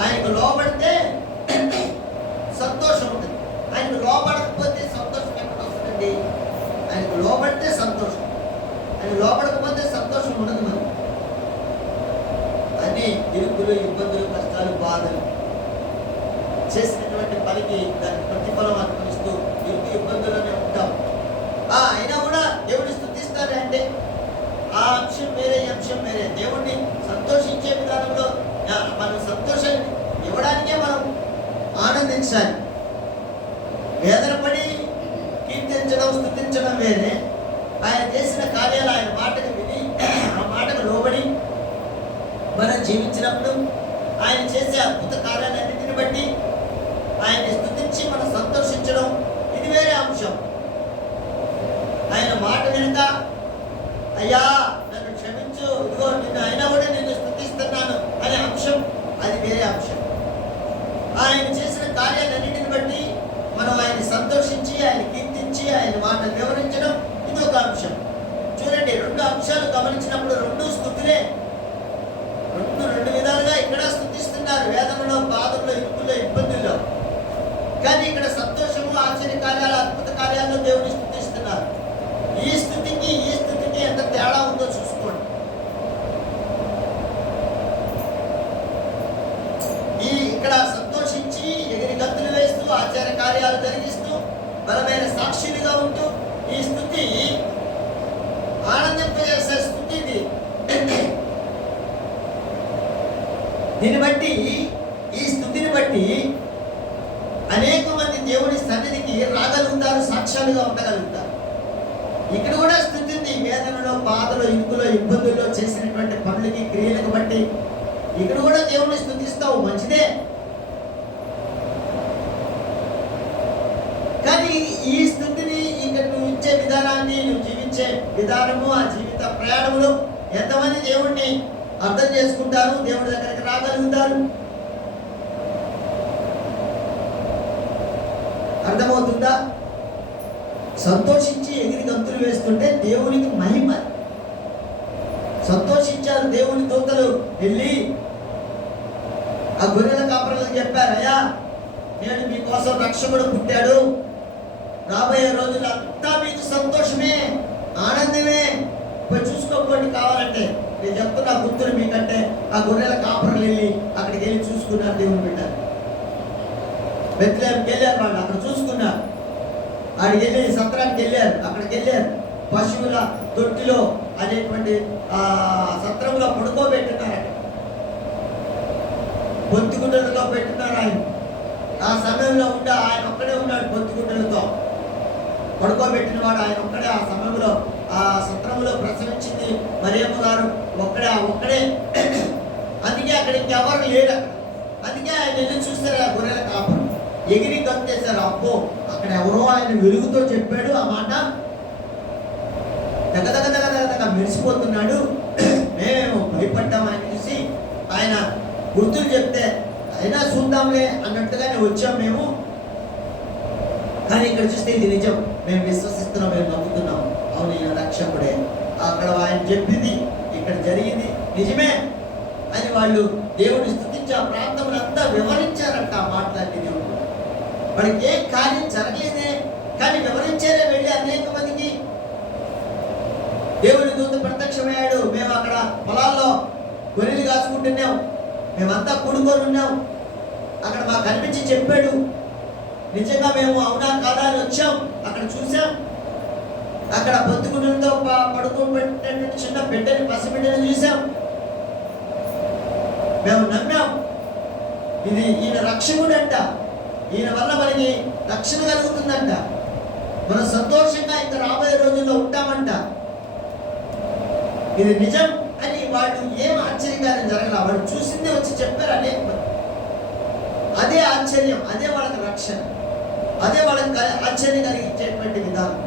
ఆయనకు లోబడితే సంతోషం ఉంటుంది. ఆయనకు లోబడకపోతే సంతోషం ఎక్కడ వస్తుందండి? ఆయనకు లోబడితే సంతోషం, ఆయన లోబడకపోతే సంతోషం ఉండదు. మనం అన్ని ఇరుకులు, ఇబ్బందులు, కష్టాలు, బాధలు, చేసినటువంటి పనికి దాని ప్రతిఫలం అనుభవిస్తూ ఇరుకు ఇబ్బందుల్లోనే ఉంటాం. అయినా కూడా దేవుడిని స్తుతిస్తారే అంటే ఆ అంశం వేరే, ఈ అంశం వేరే. దేవుణ్ణి సంతోషించే విధానంలో మనం సంతోషం ఇవ్వడానికే మనం ఆనందించాలి. వేదనపడి కీర్తించడం, స్తుతించడం వేరే. ఆయన చేసిన కార్యాలు, ఆయన మాటకు విని ఆ మాటకు లోబడి మనం జీవించినప్పుడు, ఆయన చేసే అద్భుత కార్యాలన్నింటిని బట్టి ఆయన్ని స్తుతించి మనం సంతోషించడం, ఇది వేరే అంశం. ఆయన మాట వెనుక, అయ్యా నన్ను క్షమించు, ఇదిగో నిన్ను అయినా కూడా నిన్ను స్తుతిస్తున్నాను అనే అంశం, అది వేరే అంశం. ఆయన చేసిన కార్యాలన్నింటిని బట్టి మనం ఆయన సంతోషించి, ఆయన కీర్తించి, ఆయన మాటలు వివరించడం, ఇది ఒక అంశం. చూడండి, రెండు అంశాలు గమనించినప్పుడు రెండు స్తుతులే. రెండు విధాలుగా ఇక్కడ స్తుతిస్తున్నారు, వేదనలో, బాధల్లో, ఇరుకుల్లో, ఇబ్బందుల్లో. కానీ ఇక్కడ సంతోషము, ఆశ్చర్య కార్యాలు, అద్భుత కార్యాల్లో దేవుని స్తుతిస్తున్నారు. ఈ స్థుతికి ఎంత తేడా ఉందో చూసుకోండి. ఇక్కడ సంతోషించి ఎగిరి గంతులు వేస్తూ ఆచార కార్యాలు జరిగిస్తూ బలమైన సాక్షులుగా ఉంటూ ఈ స్థుతి ఆనందింపజేసే స్థుతి ఇది. దీన్ని బట్టి, ఈ స్థుతిని బట్టి అనేక మంది దేవుని సన్నిధికి రాగలుగుతారు, సాక్ష్యాలుగా ఉండగలుగుతారు. ఇక్కడ కూడా స్థుతి ఉంది. వేదనలో, బాధలో, ఇరుకులో, ఇబ్బందుల్లో చేసినటువంటి పనులకి, క్రియలకు బట్టి ఇక్కడ కూడా దేవుని స్థుతిస్తావు, మంచిదే. కానీ ఈ స్థుతిని ఇక్కడ నువ్వు ఇచ్చే విధానాన్ని, నువ్వు జీవించే విధానము, ఆ జీవిత ప్రయాణములు ఎంతమంది దేవుణ్ణి అర్థం చేసుకుంటారు, దేవుడి దగ్గరికి రాగలుగుతారు? అర్థమవుతుందా? సంతోషించి ఎగిరి గంతులు వేస్తుంటే దేవునికి మహిమ. సంతోషించారు దేవుని దూతలు వెళ్ళి ఆ గొర్రెల కాపరులకు చెప్పారు, అయ్యా నేను మీకోసం రక్షకుడు పుట్టాడు, రాబోయే రోజులు అంతా మీకు సంతోషమే, ఆనందమే, పోయి చూసుకోకపోండి కావాలంటే. నేను చెప్తున్నా గుర్తులు మీకంటే. ఆ గొర్రెల కాపరులు వెళ్ళి అక్కడికి వెళ్ళి చూసుకున్నారు దేవుని బిడ్డలు. బెత్లెహేంకి వెళ్ళారు, వాళ్ళు అక్కడ చూసుకున్నారు. ఆడికి వెళ్ళి సత్రానికి వెళ్ళారు, అక్కడికి వెళ్ళారు. పశువుల తొట్టిలో అనేటువంటి సత్రంలో పడుకోబెట్టున్నారు, బొత్తిగుడ్డలతో పెట్టున్నారు ఆయన. ఆ సమయంలో ఆయన ఒక్కడే ఉన్నాడు, బొత్తిగుడ్డలతో పడుకోబెట్టిన వాడు ఆయన ఒక్కడే. ఆ సమయంలో ఆ సత్రంలో ప్రసవించింది మరియమ్మ గారు ఒక్కడే. అందుకే అక్కడ ఇంకెవరు లేరు. అందుకే ఆయన వెళ్ళి చూస్తారు. ఆ గొర్రెల కాపరు ఎగిరి గంతేశారు. అబ్బో, అక్కడ ఎవరో ఆయన వెలుగుతో చెప్పాడు ఆ మాట, దగ్గర మెరిసిపోతున్నాడు. మేము భయపడ్డాం ఆయన చూసి. ఆయన గుర్తులు చెప్తే అయినా చూద్దాంలే అన్నట్టుగానే వచ్చాం మేము. కానీ ఇక్కడ చూస్తే ఇది నిజం, మేము విశ్వసిస్తున్నాం, మేము నమ్ముతున్నాం. అవును, ఈయన రక్షకుడే. అక్కడ ఆయన చెప్పింది ఇక్కడ జరిగింది నిజమే అని వాళ్ళు దేవుని స్తుతించి ఆ ప్రాంతం అంతా వివరించారంట. ఆ మాట్లాడి దేవుడు వాడికి ఏ కార్యం జరగలేదే, కానీ వివరించారే వెళ్ళి అనేక మందికి. దేవుని దూత ప్రత్యక్షమయ్యాడు. మేము అక్కడ పొలాల్లో గొర్రెలు కాచుకుంటున్నాం, మేమంతా కూడుకొని ఉన్నాం. అక్కడ మాకు కనిపించి చెప్పాడు. నిజంగా మేము అవునా కాదా అని వచ్చాం, అక్కడ చూసాం. అక్కడ బొత్తిగుడ్డలతో పడుకోబెట్టినటువంటి చిన్న బిడ్డని, పసిబిడ్డని చూసాం. మేము నమ్మాం, ఇది ఈయన రక్షకుడు అంట, ఈయన వల్ల మనకి రక్షణ కలుగుతుందంట, మనం సంతోషంగా ఇంకా రాబోయే రోజుల్లో ఉంటామంట. ఇది నిజం అని వాళ్ళు ఏం ఆశ్చర్యకార్యం జరగల. వాళ్ళు చూసిందే వచ్చి చెప్పారు అనేక మంది. అదే ఆశ్చర్యం, అదే వాళ్ళకి రక్షణ, అదే వాళ్ళకి ఆశ్చర్యం కలిగించేటువంటి విధానం.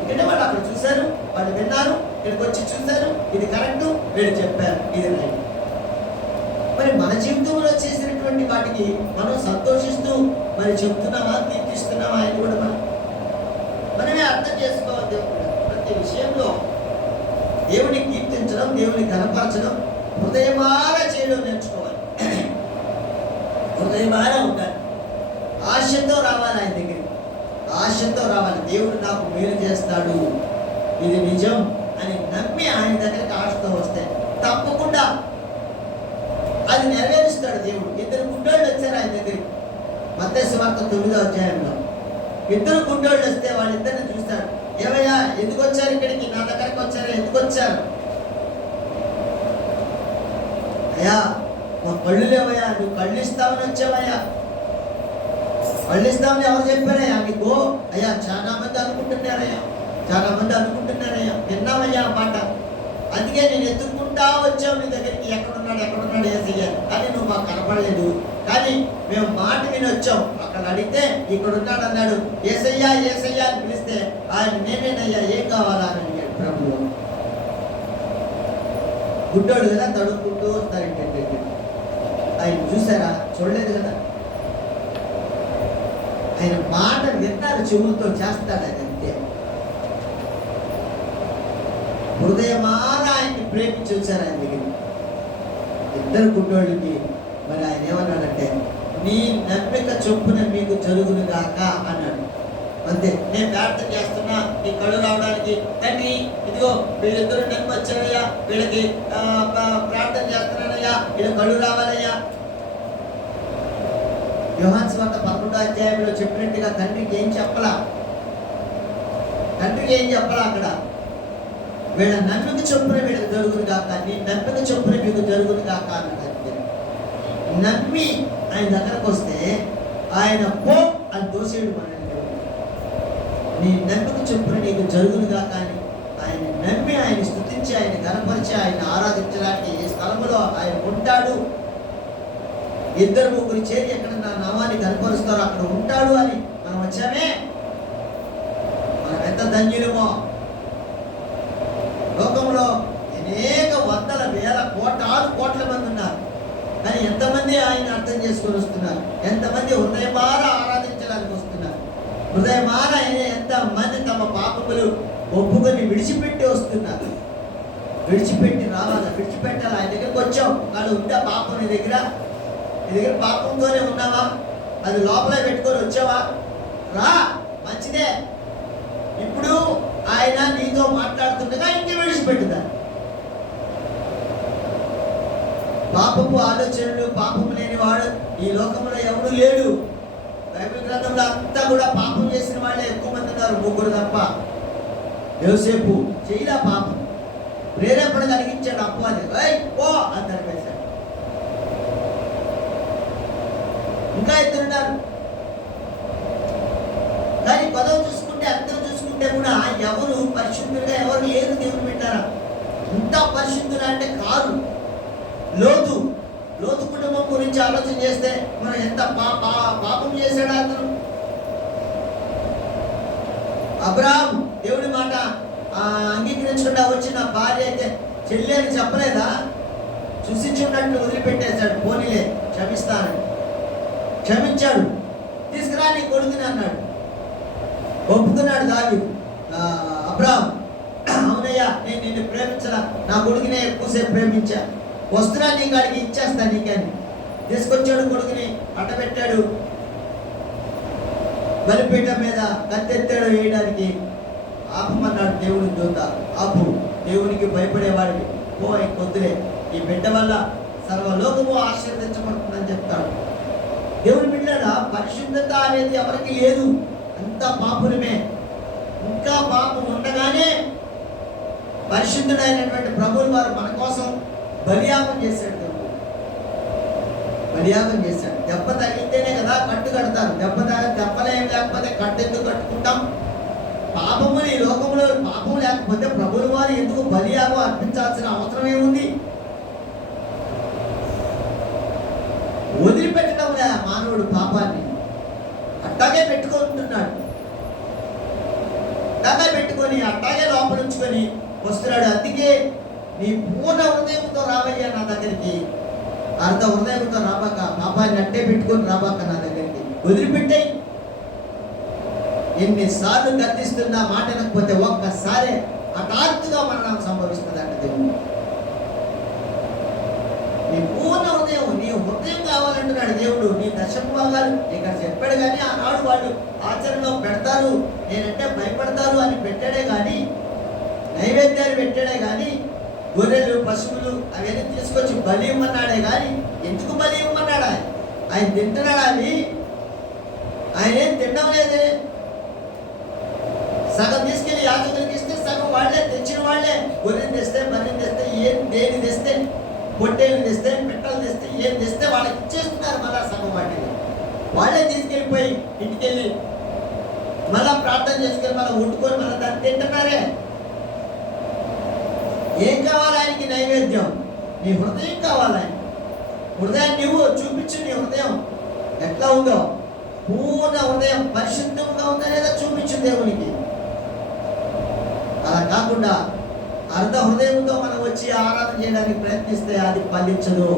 ఎందుకంటే వాళ్ళు అక్కడ చూశారు, వాళ్ళు విన్నారు, ఇక్కడికి వచ్చి చూశారు, ఇది కరెక్టు, వీళ్ళు చెప్పారు, ఇది రైట్. మరి మన జీవితంలో చేసినటువంటి వాటికి మనం సంతోషిస్తూ మరి చెప్తున్నామా, కీర్తిస్తున్నామా అని కూడా మనమే అర్థం చేసుకోవాలి. దేవుడు ప్రతి విషయంలో దేవుని కీర్తించడం, దేవుని కనపరచడం, హృదయమారా చేయడం నేర్చుకోవాలి. హృదయమారా ఉండాలి, ఆశతో రావాలి ఆయన దగ్గరికి, ఆశతో రావాలి. దేవుడు నాకు మేలు చేస్తాడు, ఇది నిజం అని నమ్మి ఆయన దగ్గరికి ఆశతో వస్తే తప్పకుండా అది నెరవేరుస్తాడు దేవుడు. 2 గుడ్డోళ్ళు వచ్చారు ఆయన దగ్గరికి. మత్తయి సువార్త 9వ అధ్యాయంలో 2 గుడ్డోళ్ళు వస్తే వాళ్ళిద్దరిని చూస్తాడు. ఏమయ్యా ఎందుకు వచ్చారు ఇక్కడికి, నా దగ్గరికి వచ్చారు, ఎందుకు వచ్చారు? అయ్యా మా కళ్ళు లేవయ్యా, నువ్వు కళ్ళు ఇస్తామని వచ్చావయ్యా. కళ్ళు ఇస్తామని ఎవరు చెప్పారయ్యా నీకు? అయ్యా చాలా మంది అనుకుంటున్నారయ్యా, చాలా మంది అనుకుంటున్నారయ్యా, విన్నామయ్యా మాట. అందుకే నేను ఎత్తుకుంటా వచ్చావు నీ దగ్గరికి, ఎక్కడున్నాడు యేసయ్యా, కానీ నువ్వు మాకు కనపడలేదు. కానీ మేము మాట విని వచ్చాం. అక్కడ అడిగితే ఇక్కడ ఉన్నాడు అన్నాడు. యేసయ్యా యేసయ్యా అని పిలిస్తే ఆయన నేనేనయ్యా, ఏం కావాలా అని అడిగాడు ప్రభువు. గుడ్డోడు కదా, తడుక్కుంటూ వస్తారంటే ఆయన చూసారా? చూడలేదు కదా. ఆయన మాట విన్నారు, చెవులతో చేస్తాడు. అది అంతే. హృదయమాన ఆయన్ని ప్రేమించి వచ్చారు ఆయన దగ్గర. ఇద్దరు గుడ్డోళ్ళకి మరి ఆయన ఏమన్నాడంటే, నీ నమ్మిక చొప్పున మీకు జరుగును గాక అన్నాడు. అంతే. నేను ప్రార్థన చేస్తున్నా నీ కళ్ళు రావడానికి. తండ్రి ఇదిగో వీళ్ళిద్దరూ నమ్మి వచ్చారయ్యా, వీళ్ళకి ప్రార్థన చేస్తున్నానయ్యా, వీళ్ళ కళ్ళు రావాలయ్యా. యోహాను సువార్త 11వ అధ్యాయంలో చెప్పినట్టుగా తండ్రికి ఏం చెప్పలా, అక్కడ వీళ్ళ నమ్మిక చొప్పున వీళ్ళకి జరుగును కాక, నీ నమ్మిక చొప్పున మీకు జరుగును కాక అన్నాడు. నమ్మి ఆయన దగ్గరకు వస్తే ఆయన పో అని దోసేడు మనల్ని. నీ నమ్మిక చొప్పున నీకు జరుగును కాక అని ఆయన నమ్మి ఆయన స్తుతించి ఆయన గణపరిచి ఆయన ఆరాధించడానికి ఏ స్థలంలో ఆయన ఉంటాడు, ఇద్దరు ముగ్గురు చేరి ఎక్కడ నా నామాన్ని కనపరుస్తారో అక్కడ ఉంటాడు అని మనం వచ్చామే. మనం ఎంత ధన్యులమో. లోకంలో అనేక వందల వేల కోట్ల మంది ఉన్నారు, కానీ ఎంతమంది ఆయన అర్థం చేసుకొని వస్తున్నారు, ఎంతమంది హృదయమార ఆరాధించడానికి వస్తున్నారు, హృదయమార ఆయన ఎంతమంది తమ పాపములు ఒప్పుకొని విడిచిపెట్టి వస్తున్నారు. విడిచిపెట్టి రావాలా, విడిచిపెట్టాలి. ఆయన దగ్గరికి వచ్చావు, వాళ్ళు ఉంటే పాపం నీ దగ్గర పాపంతోనే ఉన్నావా? అది లోపలే పెట్టుకొని వచ్చావా? రా, మంచిదే. ఇప్పుడు ఆయన నీతో మాట్లాడుతుండగా ఇంకే విడిచిపెట్టుదా. పాపపు ఆలోచనలు, పాపము లేని వాడు ఈ లోకంలో ఎవడు లేడు. బైబిల్ గ్రంథంలో అంతా కూడా పాపం చేసిన వాళ్ళే ఎక్కువ మంది ఉన్నారు, ముగ్గురు తప్ప. యోసేపు చేయలే పాపం, ప్రేరేపణ కలిగించాడు అపవాది, ఓ అని తరిపేశాడు. ఇంకా ఇద్దరున్నారు. కానీ పదవి చూసుకుంటే, అందరూ చూసుకుంటే కూడా ఎవరు పరిశుద్ధులుగా ఎవరు లేరు దేవుని పెట్టారా. ఇంత పరిశుద్ధులు అంటే కాదు. లోతు కుటుంబం గురించి ఆలోచన చేస్తే మనం ఎంత పాపం చేశాడు అతను. అబ్రాహాము దేవుడి మాట అంగీకరించకుండా వచ్చిన భార్య అయితే చెల్లి అని చెప్పలేదా? చూసించున్నట్లు వదిలిపెట్టేశాడు. పోనీలే క్షమిస్తానని క్షమించాడు. తీసుకురా నీ కొడుకుని అన్నాడు. ఒప్పుకున్నాడు దావీదు. అబ్రాహాము అవునయ్యా, నేను నిన్ను ప్రేమించలా, నా కొడుకునే ఎక్కువసేపు ప్రేమించా, వస్తున్నా నీ కాడికి ఇచ్చేస్తా నీకని తీసుకొచ్చాడు. కొడుకుని అట్టబెట్టాడు, బలిపీఠం మీద కత్తెత్తాడు వేయడానికి. ఆపమన్నాడు దేవుని దూత. ఆపు, దేవునికి భయపడేవాడికి పో, కొద్దులే, ఈ బిడ్డ వల్ల సర్వలోకము ఆశీర్వదించబడుతుందని చెప్తాడు. దేవుని బిడ్డడా, పరిశుద్ధత అనేది ఎవరికి లేదు, అంత పాపులమే. ఇంకా పాపం ఉండగానే పరిశుద్ధుడైనటువంటి ప్రభువులు వారు మన కోసం బలియాగం చేశాడు. బలియాగం చేశాడు. దెబ్బ తగిలితేనే కదా కట్టు కడతారు. దెబ్బలేం లేకపోతే కట్టు ఎందుకు కట్టుకుంటాం? పాపము ఈ లోకంలో పాపం లేకపోతే ప్రభువుల వారు ఎందుకు బలియాగం అర్పించాల్సిన అవసరం ఏముంది? వదిలిపెట్టడం లే మానవుడు పాపాన్ని, అట్టాగే పెట్టుకుంటున్నాడు. అట్టాగే పెట్టుకొని అట్టాగే లోపల ఉంచుకొని వస్తున్నాడు. అందుకే నీ పూర్ణ హృదయంతో రావయ్యా నా దగ్గరికి, అర్ధ హృదయంతో రాబాక, పాపాన్ని అట్టే పెట్టుకొని రాబాక నా దగ్గరికి, వదిలిపెట్టాయి. ఎన్నిసార్లు గర్దిస్తున్నా మాట అనకపోతే ఒక్కసారి హఠాత్తుగా మరణం సంభవిస్తుంది అంటే దేవుడు. నీ పూర్ణ హృదయం, నీ హృదయం కావాలంటున్నాడు దేవుడు. నీ దశమ భాగాలు ఇక్కడ చెప్పాడు, కానీ ఆనాడు వాళ్ళు ఆచరణలో పెడతారు, నేనంటే భయపడతారు అని పెట్టాడే కానీ, నైవేద్యాలు పెట్టాడే కానీ, గొర్రెలు పశువులు అవన్నీ తీసుకొచ్చి బలి ఇవ్వమన్నాడే కానీ, ఎందుకు బలి ఇవ్వమన్నాడు? ఆయన తింటున్నాడా? అవి ఆయన ఏం తినడం లేదే. సగం తీసుకెళ్ళి యాజకులకి ఇస్తే సగం వాళ్ళే, తెచ్చిన వాళ్ళే గొర్రెని తెస్తే, బర్రెని తెస్తే, దేని తెస్తే, పొట్టేలు తెస్తే, పిట్టలు తెస్తే, ఏం తెస్తే వాళ్ళకి ఇచ్చేస్తున్నారు. మళ్ళా సగం వాటిని వాళ్ళే తీసుకెళ్ళిపోయి ఇంటికెళ్ళి మళ్ళా ప్రార్థన చేసుకొని మళ్ళీ వండుకొని మళ్ళీ దాన్ని తింటున్నారే. ఏం కావాలి ఆయనకి? నైవేద్యం. నీ హృదయం కావాలి. ఆయన హృదయాన్ని నువ్వు చూపించు. నీ హృదయం ఎట్లా ఉందో, పూర్ణ హృదయం పరిశుద్ధంగా ఉందా లేదా చూపించు దేవునికి. అలా కాకుండా అర్ధ హృదయంతో మనం వచ్చి ఆరాధన చేయడానికి ప్రయత్నిస్తే అది ఫలించదు.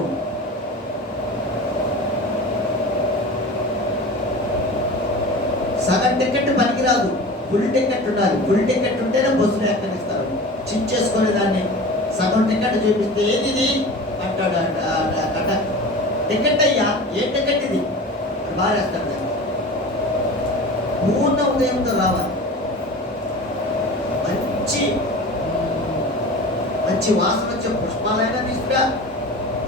సగం టికెట్ పనికిరాదు, ఫుల్ టికెట్ ఉండాలి. ఫుల్ టికెట్ ఉంటేనే బస్సులు ఎక్కడిస్తారు. చించేసుకునే దాన్ని సగం టికెట్ చూపిస్తే ఏది ఇది అంటాడు. టికెట్ అయ్యా, ఏ టికెట్ ఇది బారేస్తాడు. పూర్ణ ఉదయంతో రావాలి. మంచి మంచి వాసన వచ్చే పుష్పాలైనా తీసుకురా,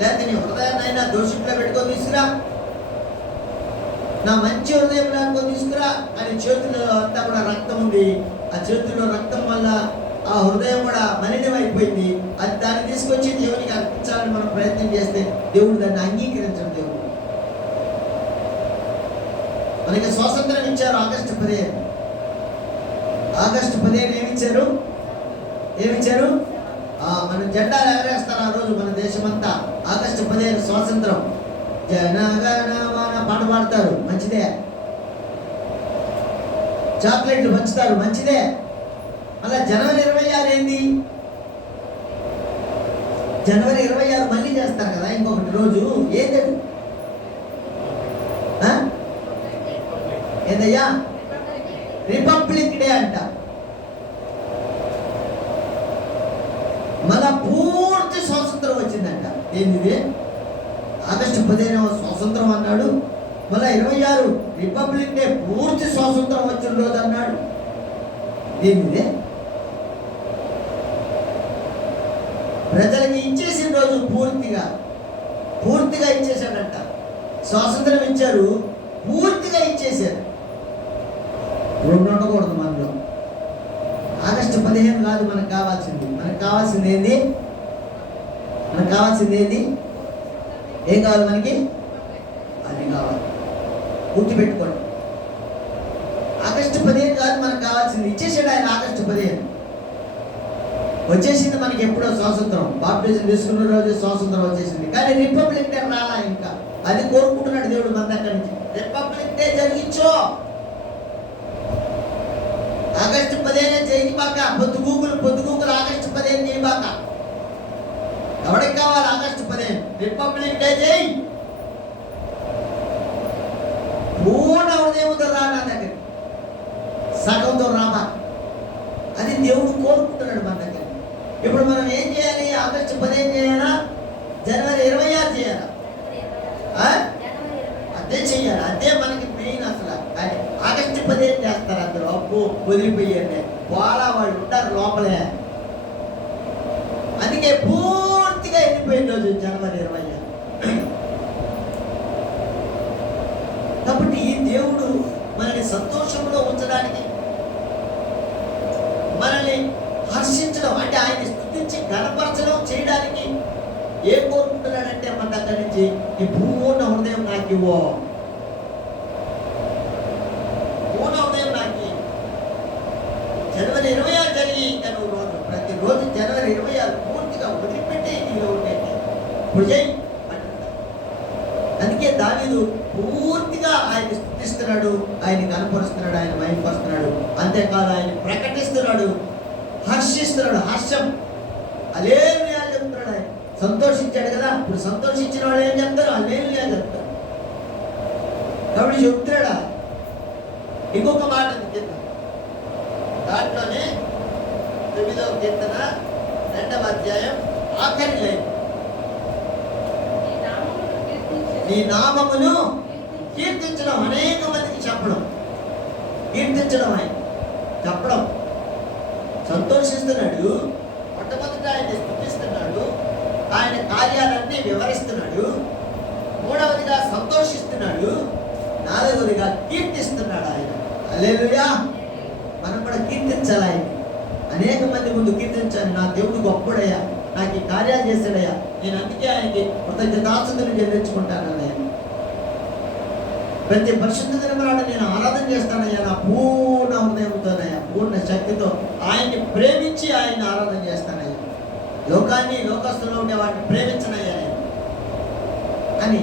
లేకపోతే నీ హృదయాన్నైనా దోషిట్లో పెట్టుకొని తీసుకురా, నా మంచి హృదయం అనుకొని తీసుకురా అని. చేతుల్లో అంతా కూడా రక్తం ఉంది. ఆ చేతుల్లో రక్తం వల్ల ఆ హృదయం కూడా మలినం అయిపోయింది. అది దాన్ని తీసుకొచ్చి దేవునికి అర్పించాలని మనం ప్రయత్నం చేస్తే దేవుడు దాన్ని అంగీకరించడం. దేవుడు మనకి స్వాతంత్రం ఇచ్చారు ఆగస్టు 15. ఆగస్టు 15 ఏమిచ్చారు? మన జెండాలు ఎగరేస్తారు ఆ రోజు మన దేశమంతా. ఆగస్టు 15 స్వాతంత్రం. జనగణమన పాట పాడతారు, మంచిదే. చాక్లెట్లు పంచుతారు, మంచిదే. అలా జనవరి 26 ఏంది? జనవరి 26 మళ్ళీ చేస్తారు కదా ఇంకొకటి రోజు. ఏంటది? ఏందయ్యా? రిపబ్లిక్ డే అంట. మన పూర్తి స్వాతంత్రం వచ్చిందంట. ఏంది? ఆగస్టు 15 స్వాతంత్రం అన్నాడు. మళ్ళీ 26 రిపబ్లిక్ డే, పూర్తి స్వాతంత్రం వచ్చిన రోజు అన్నాడు. ఏంది? ప్రజలకి ఇచ్చేసిన రోజు పూర్తిగా ఇచ్చేసాడంట. స్వాతంత్రం ఇచ్చారు, పూర్తిగా ఇచ్చేసారు. రెండు ఉండకూడదు మనలో. ఆగస్టు 15 కాదు మనకు కావాల్సింది. మనకు కావాల్సింది ఏంది? ఏం కావాలి మనకి? అది కావాలి. గుర్తుపెట్టుకోండి. ఆగస్టు 15 కాదు మనకు కావాల్సింది. ఇచ్చేసాడు ఆయన. ఆగస్టు 15 వచ్చేసింది మనకి. ఎప్పుడో స్వాతంత్రం, బాప్టిజం తీసుకున్న రోజు స్వాతంత్రం వచ్చేసింది. కానీ రిపబ్లిక్ డే రాలా ఇంకా. అది కోరుకుంటున్నాడు దేవుడు మన దగ్గర నుంచి. రిపబ్లిక్ డే జరిగించో. ఆగస్టు 15 చేయబాక. పొద్దుగూకులు ఆగస్టు 15 చేయబాక. ఎవరికి కావాలి? ఆగస్టు 15 రిపబ్లిక్ డే చేయి. పూర్ణ హృదయంతో రా నా దగ్గర, సగంతో రామా. అది దేవుడు కోరుకుంటున్నాడు మన దగ్గర. ఇప్పుడు మనం ఏం చేయాలి? ఆగస్టు 15 చేయాలా? జనవరి 26 చేయాలా? అదే చెయ్యాలి. అదే మనకి మెయిన్ అసలు. కానీ ఆగస్టు 15 చేస్తారు అందరూ. అప్పు వదిలిపోయారు వాళ్ళు ఉంటారు లోపలే. అందుకే పూర్తిగా వెళ్ళిపోయిన రోజు జనవరి 26. కాబట్టి ఈ దేవుడు మనల్ని సంతోషంలో ఉంచడానికి, మనల్ని హర్షించడం అంటే ఆయన్ని స్తుతించి గణపరచడం చేయడానికి ఏం కోరుకుంటున్నాడంటే మన దగ్గర నుంచి ఈ పూర్ణ హృదయం నాకు ఇవ్వు. పూర్ణ హృదయం నాకు. జనవరి 26 జరిగి ఇంకా నువ్వు ప్రతిరోజు జనవరి 26 పూర్తిగా వదిలిపెట్టి నీలో ఉండేది ఇప్పుడు చేయి అంటున్నాడు. అందుకే దావీదు పూర్తిగా ఆయన స్తుతిస్తున్నాడు, ఆయన కనపరుస్తున్నాడు, ఆయన మహిమపరుస్తున్నాడు. అంతేకాదు ఆయన ప్రకటిస్తున్నాడు, హర్షిస్తున్నాడు. హర్షం హల్లెలూయా చెప్తున్నాడు. ఆయన సంతోషించాడు కదా. ఇప్పుడు సంతోషించిన వాళ్ళు ఏం చెప్తారు? హల్లెలూయా చెప్తారు. కాబట్టి చెప్తున్నాడా. ఇంకొక మాట కింద దాంట్లోనే 9వ కీర్తన 2వ అధ్యాయం ఆఖరి లైన్. నీ నామమును కీర్తించడం. అనేక మందికి చెప్పడం, కీర్తించడం, ఆయన చెప్పడం. సంతోషిస్తున్నాడు. మొట్టమొదట ఆయన స్తుతిస్తున్నాడు, ఆయన కార్యాలన్నీ వివరిస్తున్నాడు. మూడవదిగా సంతోషిస్తున్నాడు. నాలుగవదిగా కీర్తిస్తున్నాడు ఆయన. హల్లెలూయా. మనం కూడా కీర్తించాలి ఆయన. అనేక మంది ముందు కీర్తించాలి, నా దేవుడు గొప్పడయ్యా, నాకు ఈ కార్యాలు చేశాడయ్యా, నేను అందుకే ఆయనకి కృతజ్ఞతాస్తుతులు చెల్లించుకుంటానయ్యా. ప్రతి పరిశుద్ధ దినమునాడు నేను ఆరాధన చేస్తానయ్యా, నా పూర్ణ హృదయంతోనయ్యా, పూర్ణ శక్తితో ఆయన్ని ప్రేమించి ఆయన్ని ఆరాధన చేస్తానయ్యా. లోకాన్ని, లోకస్తులో ఉండే వాటిని ప్రేమించనయ్యా నేను అని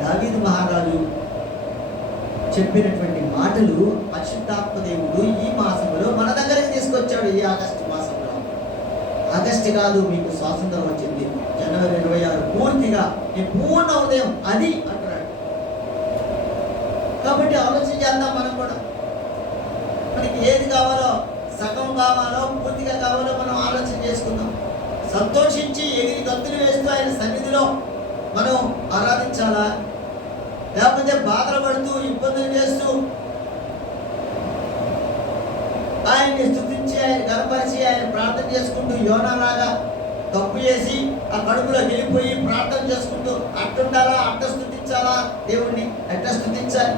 దావీదు మహారాజు చెప్పినటువంటి మాటలు పరిశుద్ధాత్మ దేవుడు ఈ మాసంలో మన దగ్గరికి తీసుకొచ్చాడు. ఈ ఆగస్టు మాసంలో, ఆగస్టు కాదు మీకు స్వాతంత్రం వచ్చింది, జనవరి 26 పూర్తిగా నీ పూర్ణ హృదయం అది అంటున్నాడు. కాబట్టి ఆలోచన చేద్దాం. మనం కూడా మనకి ఏది కావాలో, సగం కావాలో, పూర్తిగా కావాలో మనం ఆలోచన చేసుకుందాం. సంతోషించి ఎగిరి గంతులు వేస్తూ ఆయన సన్నిధిలో మనం ఆరాధించాలా, లేకపోతే బాధలు పడుతూ ఇబ్బందులు చేస్తూ ఆయన్ని స్తుతించి ఆయన గనపరిచి ఆయన ప్రార్థన చేసుకుంటూ యోనాలాగా తప్పు చేసి ఆ కడుపులో వెళ్ళిపోయి ప్రార్థన చేసుకుంటూ అట్టుండాలా, అట్ట స్తుతించాలా, దేవుణ్ణి ఎట్ట స్తుతించాలి?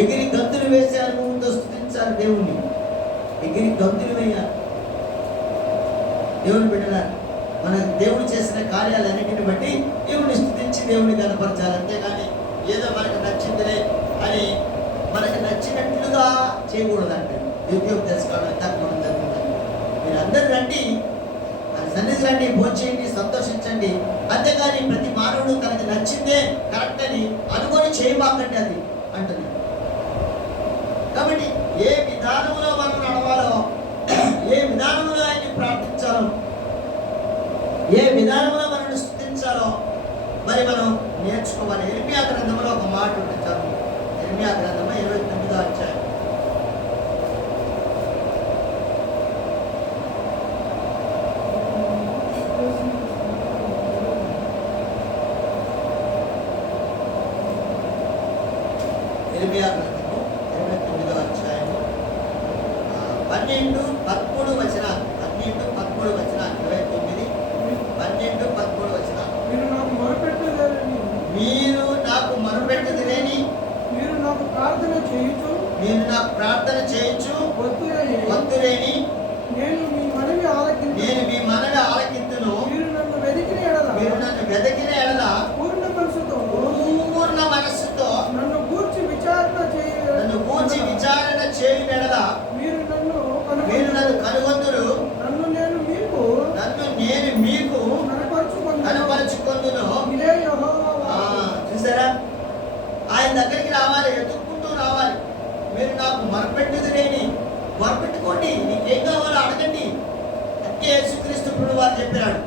ఎగిరి గంతులు వేసే అనుభవంతో స్తుతించాలి దేవుణ్ణి. ఎగిరి గంతులు వేయాలి. దేవుని బిడ్డలారా, మన దేవుడు చేసిన కార్యాలన్నింటిని బట్టి దేవుని స్తుతించి దేవుని కనపరచాలి. అంతేగాని ఏదో మనకు నచ్చిందిలే అని మనకు నచ్చినట్లుగా చేయకూడదండి. తెలుసుకోవడం తప్పకుండా జరుగుతుంది. మీరు అందరూ రండి, మన సన్నిధి రండి, భోంచేయండి, సంతోషించండి. అంతేగాని ప్రతి మానవుడు తనకు నచ్చిందే కరెక్ట్ అని అనుకొని చేయబాకండి అది అంటున్నాడు. కాబట్టి ఏ విధానంలో మనం నడవాలో, ఏ విధానంలో ఆయన్ని ప్రార్థించాలో, ఏ విధానంలో మనం స్తుతించాలో మరి మనం నేర్చుకోవాలి. ఇర్మియా గ్రంథంలో ఒక మాట ఉంటుంది. ఇర్మియా గ్రంథము 29వ అధ్యాయం. ఇర్మియా గ్రంథము 29వ అధ్యాయము 12, 13 వచనాలు. 12, 13 వచనాలు. 29, 12, 13 వచనాలు. మీరు నాకు మొరపెట్టలేరని, మీరు నాకు మొరపెట్టదులేని, మీరు నాకు ప్రార్థన చేయుచు, మీరు నాకు ప్రార్థన చేయించు వద్దులేని, నేను మీ మనవి ఆలకింతును. మీరు నన్ను వెదికిన ఎడల పూర్ణ మనస్సుతో నన్ను గూర్చి విచారణ చేయు ఎడల మీరు నన్ను కనుగొందురు. నన్ను నేను మీకు కనపరుచుకొందును. ఇదే యెహోవా వాక్కు. చూసారా, ఆయన దగ్గరికి రావాలి, ఎత్తుక్కుంటూ రావాలి. మీరు నాకు మొరపెట్టుదులేని, మొరపెట్టుకోండి, నీకేం కావాలో అడగండి. అంటే యేసుక్రీస్తు ప్రభువు వారు చెప్పినాడు,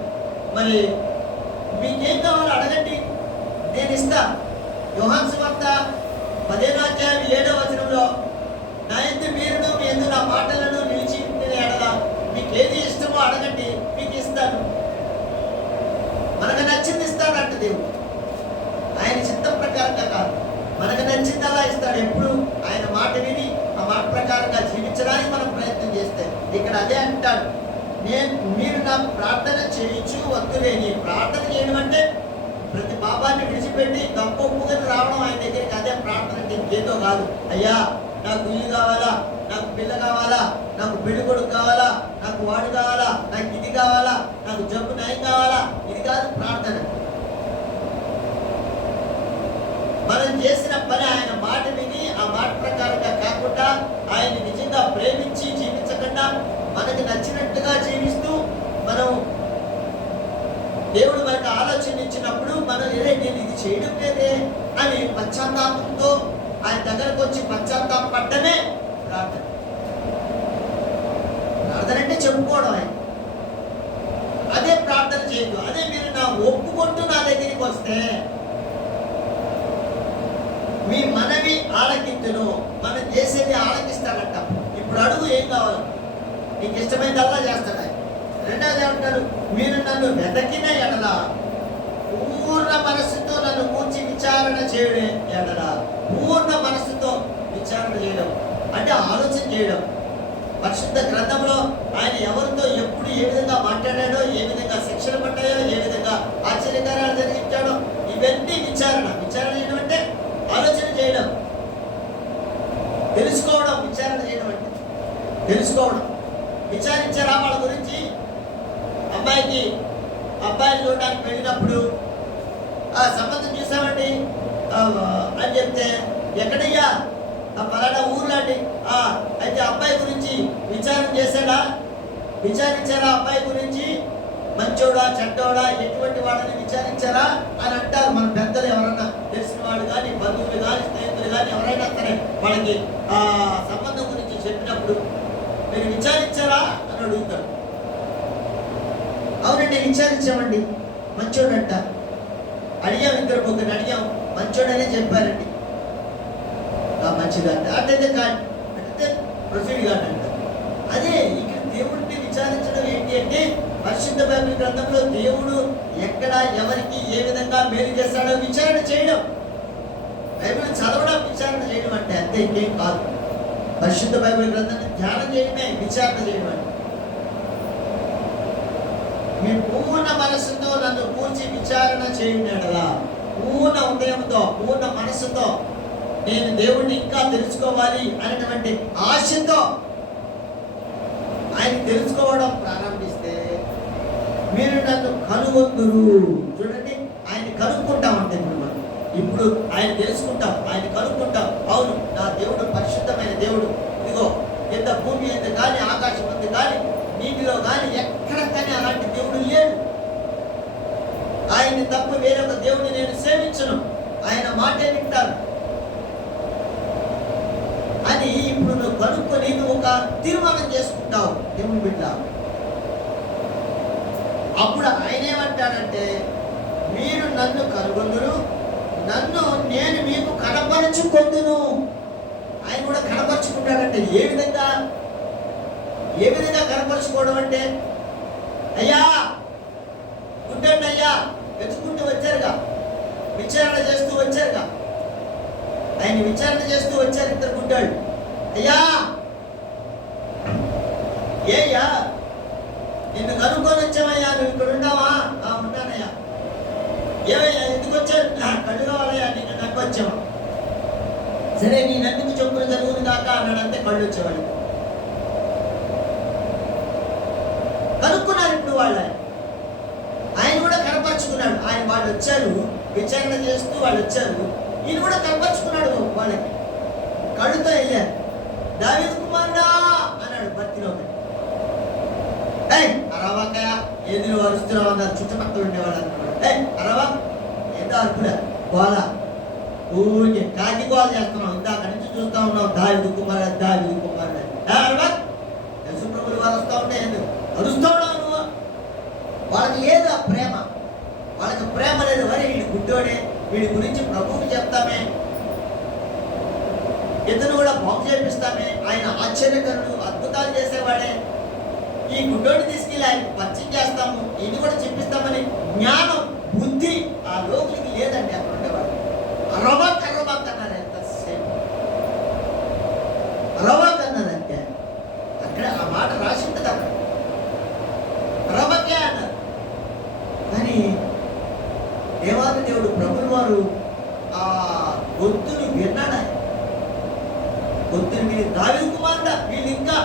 మరి మీకేం కావాలో అడగండి, నేను ఇస్తా. యోహాను సువార్త 10వ అధ్యాయం 7వ వచనంలో, నా యందు మీరును మీ యందు నా మాటలను నిలిచి ఉండిన ఎడల మీకు ఏది ఇష్టమో అడగండి, మీకు ఇస్తాను. మనకు నచ్చింది ఇస్తాడంట దేవుడు. ఆయన చిత్తం ప్రకారంగా కాదు, మనకు నచ్చిందల్లా ఇస్తాడు. ఎప్పుడు ఆయన మాట విని ఆ మాట ప్రకారంగా జీవించడానికి మనం ప్రయత్నం చేస్తే, ఇక్కడ అదే అంటాడు, మీరు నాకు ప్రార్థన చేయించు వద్దులేని. ప్రార్థన చేయడం అంటే ప్రతి పాపాన్ని విడిచిపెట్టి గొప్పగా రావడం ఆయన దగ్గరికి, అదే ప్రార్థన. ఇంకేదో కాదు, అయ్యా నాకు ఇల్లు కావాలా, నాకు పిల్ల కావాలా, నాకు పెళ్లి కొడుకు కావాలా, నాకు వాడు కావాలా, నాకు ఇది కావాలా, నాకు జబ్బు నయం కావాలా, ఇది కాదు ప్రార్థన. మనం చేసిన పని ఆయన మాట విని ఆ మాట ప్రకారంగా కాకుండా, ఆయన నిజంగా ప్రేమించి జీవించకుండా మనకి నచ్చినట్టుగా జీవిస్తూ, మనం దేవుడు మనకు ఆలోచన ఇచ్చినప్పుడు మనం నేను ఇది చేయడం లేదే అని పశ్చాత్తాపంతో ఆయన దగ్గరకు వచ్చి పశ్చాత్తాపడమే ప్రార్థన. ప్రార్థన అంటే చెప్పుకోవడం. ఆయన అదే ప్రార్థన చేయదు. అదే మీరు నా ఒప్పుకుంటూ నా దగ్గరికి వస్తే మీ మనవి ఆలకించును. మనం చేసేది ఆలకిస్తాడంట. ఇప్పుడు అడుగు, ఏం కావాలి, నీకు ఇష్టమైనదల్లా చేస్తాడు ఆయన. రెండవది ఏమంటారు, మీరు నన్ను వెతకిన ఎడల పూర్ణ మనస్సుతో నన్ను కూర్చి విచారణ చేయడం ఎడల. పూర్ణ మనస్సుతో విచారణ చేయడం అంటే ఆలోచన చేయడం. పరిశుద్ధ గ్రంథంలో ఆయన ఎవరితో ఎప్పుడు ఏ విధంగా మాట్లాడాడో, ఏ విధంగా శిక్షలు పడ్డాయో, ఏ విధంగా ఆశ్చర్యకార్యాలు జరిగించాడో, ఇవన్నీ విచారణ చేయడం అంటే ఆలోచన చేయడం, తెలుసుకోవడం, విచారణ చేయడం అబ్బాయిని చూడడానికి వెళ్ళినప్పుడు ఆ సంబంధం చూసామండి అని చెప్తే, ఎక్కడయ్యా? ఆ పలానా ఊర్లో అండి. అయితే అబ్బాయి గురించి విచారించారా అబ్బాయి గురించి? మంచోడా చెడ్డోడా ఎటువంటి వాళ్ళని విచారించారా అని అంటారు మన పెద్దలు. ఎవరన్నా తెలిసిన వాళ్ళు కానీ, బంధువులు కానీ, స్నేహితులు కానీ ఎవరైనా సరే వాళ్ళకి ఆ సంబంధం గురించి చెప్పినప్పుడు, మీరు విచారించారా అని అడుగుతారు. అవునండి, విచారించామండి, మంచోడంట. అడిగాం, ఇద్దరు ముగ్గురు అడిగాం, మంచోడనే చెప్పారండి. మంచిదంట. అట్లయితే కాదు, అంటే ప్రొసీడ్ కాదంట. అదే ఇక్కడ దేవుడిని విచారించడం ఏంటి అంటే, పరిశుద్ధ బైబిల్ గ్రంథంలో దేవుడు ఎక్కడ ఎవరికి ఏ విధంగా మేలు చేస్తాడో విచారణ చేయడం. బైబిల్ చదవడం విచారణ చేయడం అంటే అంతే, ఇంకేం కాదు. పరిశుద్ధ బైబిల్ గ్రంథాన్ని ధ్యానం చేయడమే విచారణ చేయడం అంటే. మీ పూర్ణ మనస్సుతో నన్ను కూర్చి విచారణ చేయడలా, పూర్ణ హృదయంతో పూర్ణ మనస్సుతో నేను దేవుణ్ణి ఇంకా తెలుసుకోవాలి అనేటువంటి ఆశతో ఆయన తెలుసుకోవడం ప్రారంభిస్తే మీరు నన్ను కనుగొందురు. చూడండి, ఆయన కనుక్కుంటామంటే ఇప్పుడు ఆయన తెలుసుకుంటాం, ఆయన కనుక్కుంటాం. అవును, నా దేవుడు పరిశుద్ధమైన దేవుడు. ఇదిగో ఎంత భూమి ఎంత కానీ, ఆకాశం అంత కానీ, నీటిలో కానీ ఎక్కడ కానీ అలాంటి దేవుడు లేడు. ఆయన్ని తప్ప వేరొక దేవుడిని నేను సేవించను, ఆయన మాటే వింటాను అని ఇప్పుడు నువ్వు కనుక్కొని నువ్వు ఒక తీర్మానం చేసుకుంటావు దేవుని బిడ్డ. అప్పుడు ఆయన ఏమంటాడంటే, మీరు నన్ను కనుగొందురు, నన్ను నేను మీకు కనపరచుకొందును. ఆయన కూడా కనపరుచుకుంటాడంటే ఏ విధంగా కనపరుచుకోవడం అంటే, అయ్యా గుడ్డండి అయ్యా వెతుకుంటూ వచ్చారుగా, విచారణ చేస్తూ వచ్చారుగా, ఆయన విచారణ చేస్తూ వచ్చారు ఇద్దరు గుడ్డాళ్ళు. అయ్యా ఏయ్యా నిన్ను కనుక్కొని వచ్చామయ్యా, నువ్వు ఇక్కడ ఉన్నావా? ఉన్నానయ్యా. ఏమయ్యా ఎందుకు వచ్చావు? కళ్ళు కావాలయ్యా, నిన్ను నాకు వచ్చాము. సరే నీ నన్నుకు చొప్పున జరుగుతుంది దాకా అన్నాడు. అంతే, కళ్ళు వచ్చేవాళ్ళు కనుక్కున్నారు. ఇప్పుడు వాళ్ళు ఆయన కూడా కనపరుచుకున్నాడు. వాళ్ళు వచ్చారు విచారణ చేస్తూ, వాళ్ళు వచ్చారు, ఈయన కూడా కనపరుచుకున్నాడు వాళ్ళకి. కళ్ళుతో వెళ్ళారు. దావీదు కుమారుడా అన్నాడు భర్తీలోకి. అరవాకయ ఏది నువ్వు అరుస్తున్నావు అన్నారు చుట్టుపక్కల ఉండేవాళ్ళు. అన్నాడు, అరవా ఏదో అరుపుడా గోళ, ఊరికే కాకి గోళ చేస్తున్నావు, ఇందాక నుంచి చూస్తా ఉన్నావు, దావీదు కుమారుడు అరవా. యశుప్రభులు వారు వస్తూ ఉంటే ఎందుకు అరుస్తూ ఉన్నావు నువ్వు? వాళ్ళకి లేదు ఆ ప్రేమ, వాళ్ళకి ప్రేమ లేదు. మరి వీడి గుడ్డోడే, వీడి గురించి ప్రభువుకి చెప్తామే, ఇతను కూడా బాగు చేపిస్తామే, ఆయన ఆశ్చర్యకరుడు అద్భుతాలు చేసేవాడే, ఈ గుడ్డోని తీసుకెళ్ళి ఆయన పరిచయం చేస్తాము, ఇది కూడా చెప్పిస్తామని జ్ఞానం బుద్ధి ఆ లోకులకి లేదండి. అక్కడ ఉండేవాడు రవాక్ అన్నారు. ఎంతసేపు రవాక్ అన్నారంటే అక్కడ ఆ మాట రాసి ఉంటుంది. అక్కడ రవాకే అన్నారు. కానీ దేవాది దేవుడు ప్రభుల వారు ఆ గొంతుని విన్నాడు. ఆయన గొంతుని మీరు దావీదు కుమారుడా, వీళ్ళు ఇంకా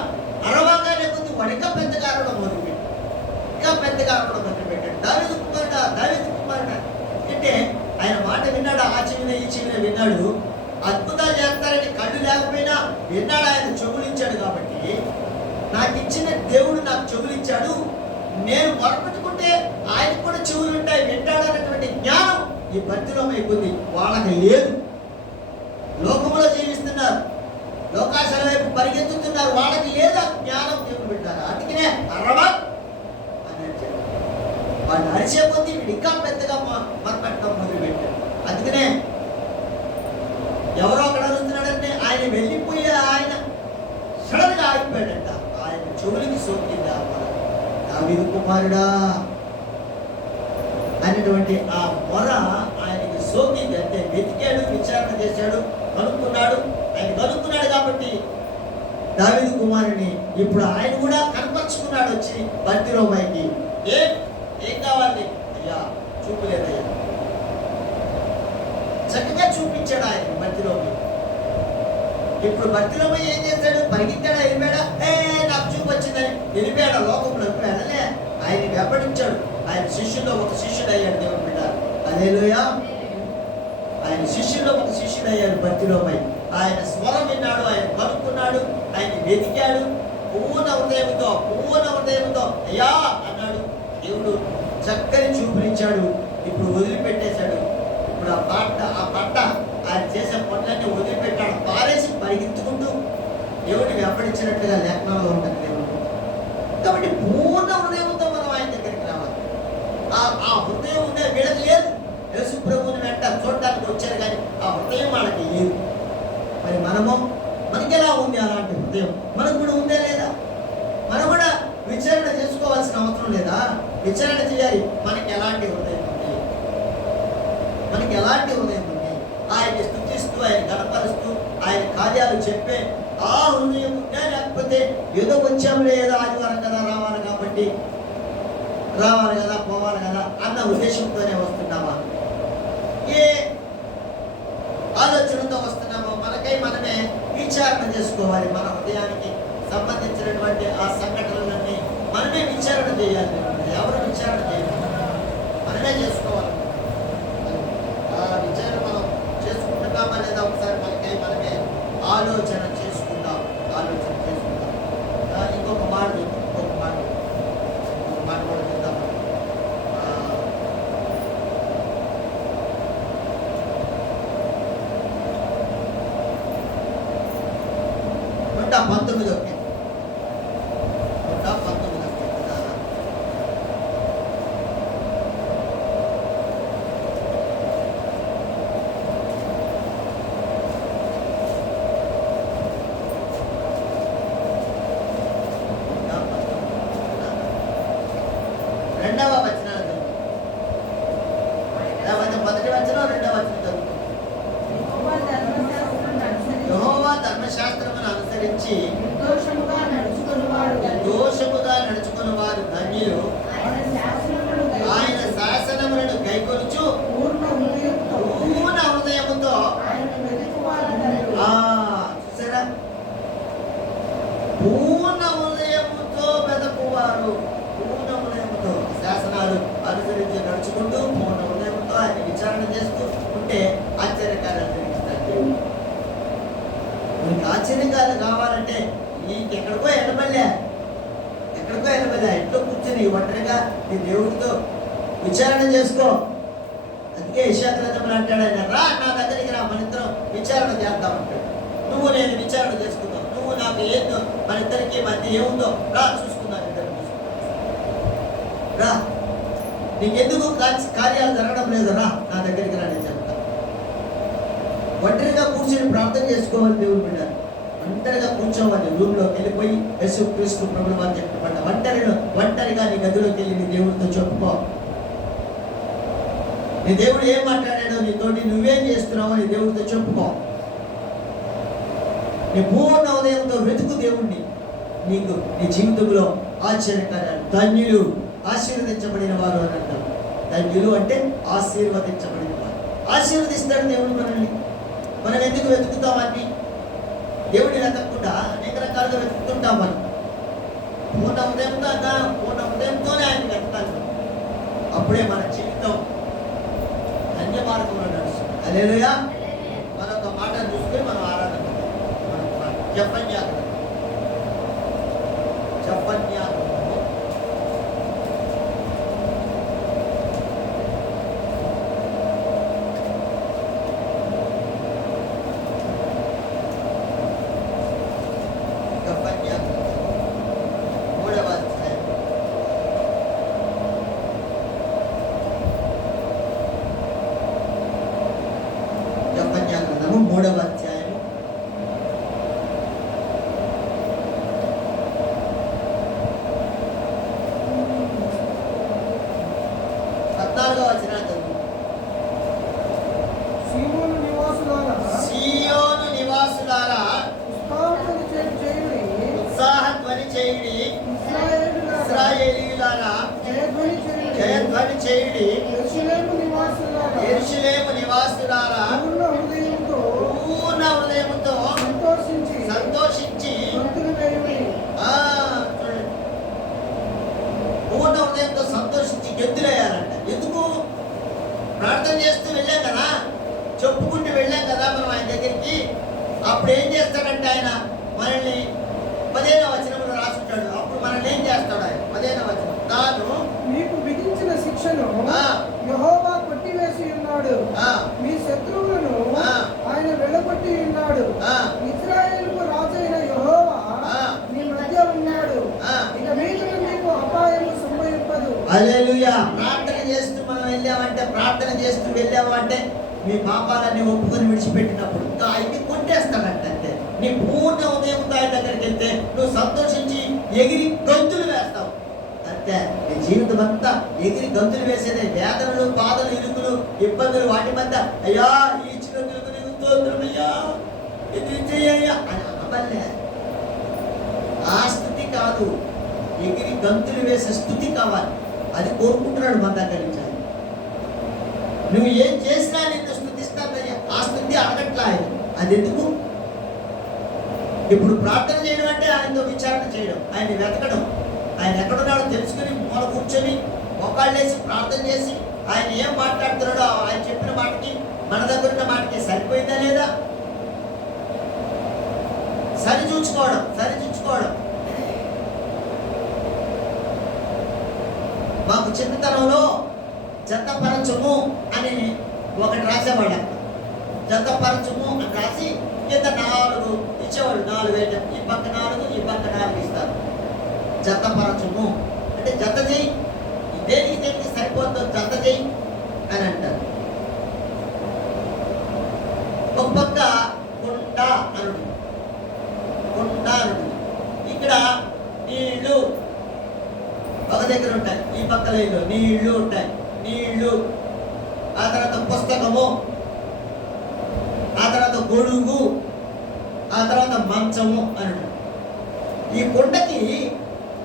అరవాగానే కొద్ది వాడు ఇంకా పెద్దగా అరవడం మొదలుపెట్టాడు. దావీదు కుమారుడా అంటే ఆయన మాట విన్నాడు. ఆ చెవిన ఈ చెవిన విన్నాడు. అద్భుతాలు చేస్తారని కళ్ళు లేకపోయినా విన్నాడు. ఆయన చెవులిచ్చాడు కాబట్టి, నాకు ఇచ్చిన దేవుడు నాకు చెవులిచ్చాడు, నేను మొరపెట్టుకుంటే ఆయనకు కూడా చెవులు ఉంటాయి, వింటాడు అన్నటువంటి జ్ఞానం ఈ భక్తిలో అయిపోయింది. వాళ్ళకి లేదు. లోకములో జీవిస్తున్నారు, లోకాశల వైపు పరిగెత్తుతున్నారు, వాళ్ళకి లేదా జ్ఞానం. దేవుడు వింటారు. అందుకనే అరవా అని అరిచాడు. వాళ్ళు అరిచే కొద్దీ వీడు ఇంకా పెద్దగా మొరపెట్టడం మొదలుపెట్టాడు. అందుకనే ఎవరో అక్కడ అరుస్తున్నాడంటే ఆయన వెళ్ళిపోయి ఆయన సడన్ గా ఆగిపోయాడంట. ఆయన చెవులకి సోకింది ఆ మొర, దావీదు కుమారుడా అనేటువంటి ఆ మొర ఆయనకి సోకింది. అంటే వెతికాడు, విచారణ చేశాడు, కనుక్కున్నాడు. ఆయన కనుక్కున్నాడు కాబట్టి దావీదు కుమారుని ఇప్పుడు ఆయన కూడా కనపరుచుకున్నాడు. వచ్చి భర్తీలో పైకి ఏం కావాలి? అయ్యా చూపలేదయ్యా. చక్కగా చూపించాడు ఆయన భర్తీలోకి. ఇప్పుడు భర్తీలో ఏం చేశాడు? పరిగెత్తాడా, వెళ్ళిపోయాడా? నాకు చూపు వచ్చిందని వెళ్ళిపోయాడా? లోకంలో వెళ్ళలే. ఆయన వెంబడించాడు. ఆయన శిష్యుల్లో ఒక శిష్యుడు అయ్యాడు దేవుని బిడ్డ. హల్లెలూయా. ఆయన శిష్యుల్లో ఒక శిష్యుడు అయ్యాడు భక్తిలోపై. ఆయన స్వరం విన్నాడు, ఆయన కనుక్కున్నాడు, ఆయన వెతికాడు. పూర్ణ హృదయంతో అయ్యా అన్నాడు. దేవుడు చక్కని చూపునిచ్చాడు. ఇప్పుడు వదిలిపెట్టేశాడు. ఇప్పుడు ఆ పట్ట ఆయన చేసే పనులన్నీ వదిలిపెట్టాడు, పారేసి పరిగెత్తుకుంటూ దేవుడిని వెంబడించినట్లుగా లేఖనంలో ఉంటుంది దేవుడు. కాబట్టి పూర్ణ హృదయంతో మనం ఆయన దగ్గరికి రావాలి. ఆ హృదయం ఉండే వీళ్ళకి లేదు. యేసు ప్రభువుని వెంట చూడటానికి వచ్చారు కానీ ఆ హృదయం వాళ్ళకి లేదు. మరి మనకి ఎలా ఉంది అలాంటి హృదయం? మనకు కూడా ఉందే లేదా? మనం కూడా విచారణ చేసుకోవాల్సిన అవసరం లేదా? విచారణ చేయాలి. మనకి ఎలాంటి హృదయం ఉంది? ఆయన్ని స్తుతిస్తూ, ఆయన గణపరుస్తూ, ఆయన కార్యాలు చెప్పే ఆ హృదయం ఉందా? లేకపోతే ఏదో వచ్చాములే, ఏదో ఆదివారం కదా, రావాలి కాబట్టి రావాలి కదా, పోవాలి కదా అన్న ఉద్దేశంతోనే వస్తున్నామా? ఏ ఆలోచనతో వస్తున్నామో మనకై మనమే విచారణ చేసుకోవాలి. మన హృదయానికి సంబంధించినటువంటి ఆ సంఘటనలన్నీ మనమే విచారణ చేయాలి. ఎవరు విచారణ చేయాలి? మనమే చేసుకోవాలి. ఆ విచారణ మనం చేసుకుంటున్నామా లేదా ఒకసారి మనకై మనమే ఆలోచన చేసుకుందాం. ఇంకొక మాట కూడా చూద్దాం. 119 రెండవ వచనాలు మొదటి వచనం, రెండవ వచనం చదువుతాం. యెహోవా ధర్మశాస్త్రమును అనుసరించి నిర్దోషముగా నడుచుకుని వారు ధన్యులు. ఆయన శాసనములను కైకొనుచు పూర్ణ హృదయముతో చూసారా? పూర్ణ హృదయముతో వెదకువారు. పూర్ణ హృదయముతో శాసనాలు అనుసరించి నడుచుకుంటూ పూర్ణ హృదయంతో ఆయన విచారణ చేస్తూ ఉంటే ఆశ్చర్యకార్యాలు జరిగిస్తారు. నీకు ఆశ్చర్యకార్యాలు కావాలంటే నీకు ఎక్కడికో వెళ్ళబడలే, ఇంట్లో కూర్చొని ఒంటరిగా నీ దేవుడితో విచారణ చేసుకో. అందుకే యెషయా గ్రంథంలో అంటాడు ఆయన, రా నా దగ్గరికి రా, మన ఇద్దరం విచారణ చేద్దామంటాడు. నువ్వు నేను విచారణ చేసుకుందాం. నువ్వు నాకు ఏందో, మన ఇద్దరికి మధ్య ఏముందో రా చూసుకుందాం. ఇద్దరు రా, నీకెందుకు కార్యాలు జరగడం లేదు, రా నా దగ్గరికి రా, నేను చెప్తాను. ఒంటరిగా కూర్చొని ప్రార్థన చేసుకోవాలి. దేవుడు బిడ్డ ఒంటరిగా కూర్చోవాలి. రూమ్లోకి వెళ్ళిపోయి యేసు క్రీస్తు ప్రభువు అని చెప్పబడ్డ ఒంటరిగా నీ గదిలోకి వెళ్ళి నీ దేవుడితో చెప్పుకో. నీ దేవుడు ఏం మాట్లాడాడో నీతోటి, నువ్వేం చేస్తున్నావో నీ దేవుడితో చెప్పుకో. నీ పూర్ణ ఉదయంతో వెతుకు దేవుణ్ణి. నీకు నీ జీవితంలో ఆశ్చర్యకార్యాలు. ధన్యులు ఆశీర్వదించబడిన వారు అని అంటారు. ధన్యులు అంటే ఆశీర్వదించబడిన వారు. ఆశీర్వదిస్తాడు దేవుడు మనల్ని. మనం ఎందుకు వెతుకుతామని? దేవుడిని వెతకకుండా అనేక రకాలుగా వెతుకుతుంటాం. మనం పూర్ణ హృదయంతోనే ఆయన వెతకాలి. అప్పుడే మన జీవితం ధన్య మార్గంలో నడుస్తుంది. హల్లెలూయా. మరొక మాట చూసుకొని మనం ఆరాధన జపన్యా గ్రంథము 3వ అధ్యాయము 14వ వచనం. సీయోను నివాసులారా ఉత్సాహధ్వని చేయుడి. ఇశ్రాయేలీయులారా జయధ్వని చేయుడి. యెరూషలేము నివాసులారా పూర్ణ హృదయముతో సంతోషించి పూర్ణ హృదయం అతిశయంతో సంతోషించి గెంతులేయాలంట. ఎందుకు? ప్రార్థన చేస్తూ వెళ్ళాం కదా, చెప్పుకుంటూ వెళ్ళాం కదా మనం ఆయన దగ్గరికి. అప్పుడు ఏం చేస్తాడంటే ఆయన మనల్ని 15వ వచనంలో రాసుంటాడు. అప్పుడు మనల్ని ఏం చేస్తాడు ఆయన? 15వ వచనం, తాను మీకు విధించిన శిక్షను ఆ, యెహోవా కొట్టివేసి ఉన్నాడు. ఆ, మీ శత్రువులను ఆ. ఆయన వెళ్ళగొట్టి ఉన్నాడు. ఆ, ఇశ్రాయేలుకు రాజైన యెహోవా ఆ. మీ మధ్య ఉన్నాడు. ఆ. ఇక మీదట మీకు అపాయము సంభవింపదు. హల్లెలూయా. ప్రార్థన చేస్తూ మనం వెళ్ళామంటే, ప్రార్థన చేస్తూ వెళ్ళామంటే మీ పాపాలన్నీ ఒప్పుకొని విడిచిపెట్టినప్పుడు ఇంకా ఆయన్ని కొట్టేస్తాడంట. అంతే, నీ పూర్ణ ఉదయంతో ఆయన దగ్గరికి వెళ్తే నువ్వు సంతోషించి ఎగిరి గంతులు వేస్తావు. అంతే, నీ జీవితం అంతా ఎగిరి గంతులు వేసేదే. వేదనలు, బాధలు, ఇరుకులు, ఇబ్బందులు, వాటి మధ్య అయ్యా ఈ ఇచ్చినందుకు నీకు స్తోత్రమయ్యా, ఇది చెయ్యయ్యా అని అనవల్లే. ఆ స్థుతి కాదు, ఎగిరి గంతులు వేసే స్థుతి కావాలి. అది కోరుకుంటున్నాడు మన దగ్గర నుంచి. నువ్వు ఏం చేసినా నిన్ను స్థుతిస్తానయ్యా, ఆ స్థుతి అడగట్లా ఆయన. అది ఎందుకు? ఇప్పుడు ప్రార్థన చేయడం అంటే ఆయనతో విచారణ చేయడం, ఆయన్ని వెతకడం, ఆయన ఎక్కడున్నాడో తెలుసుకుని మూల కూర్చొని మొక్కాళ్ళేసి ప్రార్థన చేసి ఆయన ఏం మాట్లాడుతున్నాడో ఆయన చెప్పిన మాటకి మన దగ్గర ఉన్న మాటకి సరిపోయిందా లేదా సరిచూచుకోవడం. మాకు చిన్నతనంలో జతపరచము అని ఒకటి రాసేవాళ్ళు. జతపరచము అని రాసి కింద 4 ఇచ్చేవాళ్ళు. 4 వేలు, ఈ పక్క 4, ఈ పక్క 4 ఇస్తారు. జతపరచము అంటే జత చేయి, దేనికి సరిపోతుందో జత చేయి అని అంటారు. ఒక పక్క కుండ అనుడు, ఇక్కడ నీళ్లు ఒక దగ్గర ఉంటాయి, ఈ పక్క లైన్లో నీళ్లు ఉంటాయి. నీళ్లు, ఆ తర్వాత పుస్తకము, ఆ తర్వాత గొడుగు, ఆ తర్వాత మంచము అని. ఈ కుండకి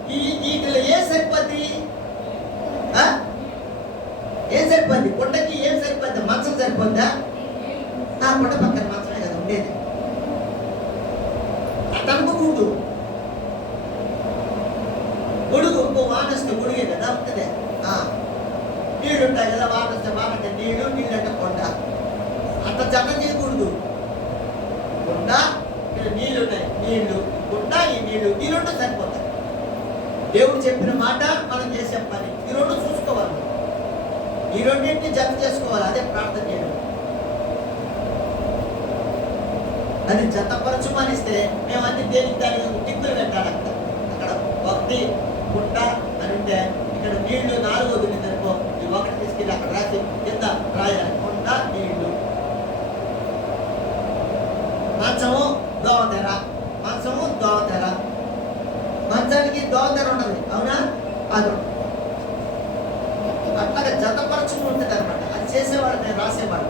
వీటిలో ఏం సరిపోద్ది? ఏం సరిపోద్ది? కుండకి ఏం సరిపోద్ది? మంచం సరిపోద్దా? ఆ కుండ పక్కన మంచమే కదా ఉండేది. అట్లా అనుకోకూడదు. గొడుగు వానొస్తే గొడుగే కదా ఉంటుంది. నీళ్ళు ఉంటాయి కదా, వానొస్తే వానంటే నీళ్ళు అంటే కొండ. అట్లా జత చేయకూడదు. కొండ, ఇక్కడ నీళ్ళు ఉన్నాయి, నీళ్లు, కొండ, ఈ నీళ్లు, ఈ 2 సరిపోతాయి. దేవుడు చెప్పిన మాట, మనం చేసే పని, ఈ 2 చూసుకోవాలి. ఈ 2ని జత చేసుకోవాలి. అదే ప్రార్థన చేయడం. అది జతపరచుమనిస్తే మేము అన్ని దేనికి దానికి టిక్కులు పెట్టాలి. అక్కడ భక్తి కుండ అని ఉంటే ఇక్కడ నీళ్లు 4 వదిలింది అనుకో, ఈ 1 తీసుకెళ్ళి అక్కడ రాసి కింద రాయాలి. కుండ, నీళ్లు. మంచము దోవతెర, మంచానికి దోవతెర ఉండదు, అవునా? అది అట్లాగే జతపరచుకుని ఉంటుంది అనమాట. అది చేసేవాడు, నేను రాసేవాడు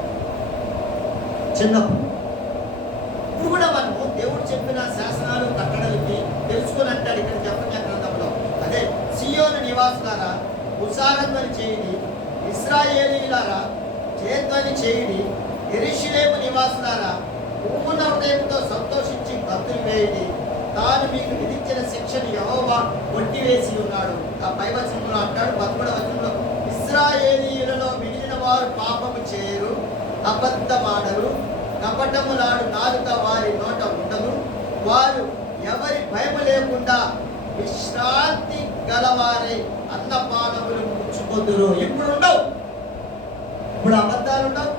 చిన్నప్పుడు. ఇప్పుడు కూడా మనము దేవుడు చెప్పిన శాసనాలు, కట్టడలకి తెలుసుకొని అంటాడు ఇక్కడ చెప్పిన గ్రంథంలో. అదే, సియోను నివాసులారా ఉత్సాహధ్వని చేయండి, ఇశ్రాయేలీయులారా జయధ్వని చేయండి, యెరూషలేము నివాసులారా పూర్ణ హృదయంతో సంతోషించి గంతులు వేయండి. తాను మీకు విధించిన శిక్షను యెహోవా కొట్టివేసి ఉన్నాడు. ఆ పై వచనంలో అంటాడు, 11వ వచనంలో, ఇశ్రాయేలీయులలో మిగిలిన వారు పాపము చేయరు, అబద్ధమాడరు, కపటములాడు నాలుక వారి నోట ఉండదు. వారు ఎవరి భయము లేకుండా విశ్రాంతి గలవారై అన్నపానములు పుచ్చుకొందురు. ఇప్పుడు ఉండవు, ఇప్పుడు అబద్ధాలు ఉండవు,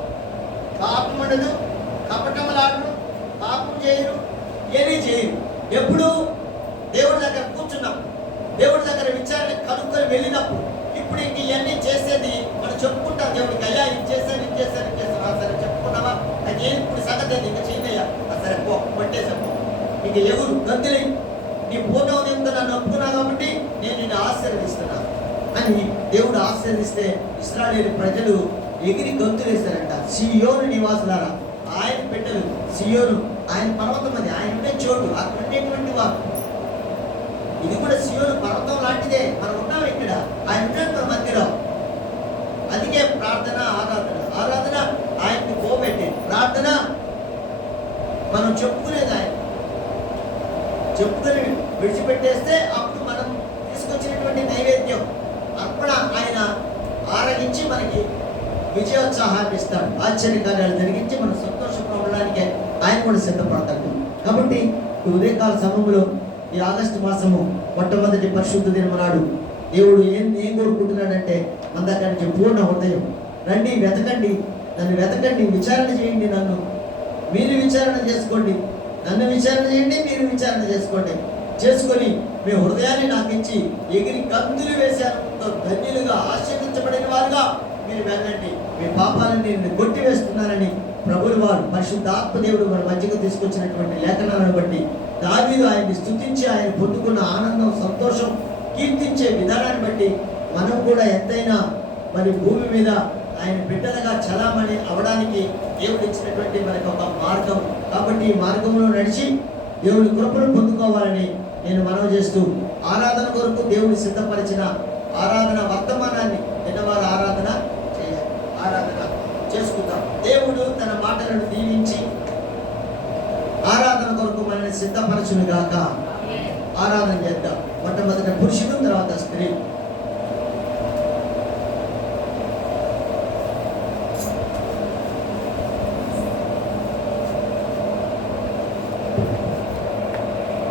పాపం ఉండదు, కపటములాడరు, పాపం చేయరు, ఏమీ చేయరు. ఎప్పుడు? దేవుడి దగ్గర కూర్చున్నప్పుడు, దేవుడి దగ్గర విచారణ కనుక్కొని వెళ్ళినప్పుడు. ఇప్పుడు ఇంక ఇవన్నీ చేసేది మనం చెప్పుకుంటాం దేవుడికి, అయ్యా ఇది చేశాను, సరే చెప్పుకున్నావా, అది ఇప్పుడు సంగతి ఇంకా చేయదయ్యా, సరే పో, కొట్టేసాము, ఇంక ఎవరు గంతులే, నీ పూర్ణ ఉదయంతో నన్ను ఒప్పుకున్నావు కాబట్టి నేను నిన్ను ఆశీర్వదిస్తున్నాను అని దేవుడు ఆశీర్వదిస్తే ఇశ్రాయేలు ప్రజలు ఎగిరి గంతులేస్తారంట. సియోను నివాసులారా, ఆయన బిడ్డలు, సియోను ఆయన పర్వతం, అది ఆయన ఉండే చోటు, అక్కడ ఉండేటువంటి వారు. ఇది కూడా సియోను పర్వతం లాంటిదే. మనం ఉన్నాం ఇక్కడ, ఆయన ఉన్నాడు మన మధ్యలో. అందుకే ప్రార్థన, ఆరాధన ఆయనకి పోబెట్టేది. ప్రార్థన మనం చెప్పుకునేది, ఆయన చెప్పుకొని విడిచిపెట్టేస్తే అప్పుడు మనం తీసుకొచ్చినటువంటి నైవేద్యం, అర్పణ ఇచ్చి మనకి విజయోత్సాహాన్ని ఇస్తాడు. ఆశ్చర్యకార్యాలు జరిగించి మనం సంతోషంగా ఉండడానికి ఆయన కూడా సిద్ధపడతాడు. కాబట్టి ఈ ఉదయకాల సమయంలో ఈ ఆగస్టు మాసము మొట్టమొదటి పరిశుద్ధ దినం నాడు దేవుడు ఏం కోరుకుంటున్నాడంటే మన దగ్గర నుంచి పూర్ణ హృదయం రండి, వెతకండి, నన్ను వెతకండి, విచారణ చేయండి, నన్ను మీరు విచారణ చేసుకోండి, నన్ను విచారణ చేయండి, మీరు విచారణ చేసుకొని మీ హృదయాన్ని నాకు ఇచ్చి ఎగిరి కంతులు వేశారు ధన్యులుగా ఆశీర్వించబడిన వారుగా మీరు వెళ్ళండి, మీ పాపాలను నేను కొట్టివేస్తున్నానని ప్రభువు వారు పరిశుద్ధాత్మ దేవుడు మన మధ్యకు తీసుకొచ్చినటువంటి లేఖనాలను బట్టి దావీదు ఆయన్ని స్తుతించి ఆయన పొందుకున్న ఆనందం, సంతోషం, కీర్తించే విధానాన్ని బట్టి మనం కూడా ఎంతైనా మరి భూమి మీద ఆయన బిడ్డలుగా చలామణి అవడానికి దేవుడు ఇచ్చినటువంటి మనకు ఒక మార్గం. కాబట్టి ఈ మార్గంలో నడిచి దేవుడి కృపను పొందుకోవాలని నేను మనవి చేస్తూ ఆరాధన కొరకు దేవుడు సిద్ధపరిచిన ఆరాధన వర్తమానాన్ని నిన్నవారు ఆరాధన చేసుకుందాం. దేవుడు తన మాటలను దీవించి ఆరాధన కొరకు మనల్ని సిద్ధపరచును గాక. ఆరాధన చేద్దాం. మొట్టమొదట పురుషుడు, తర్వాత స్త్రీ.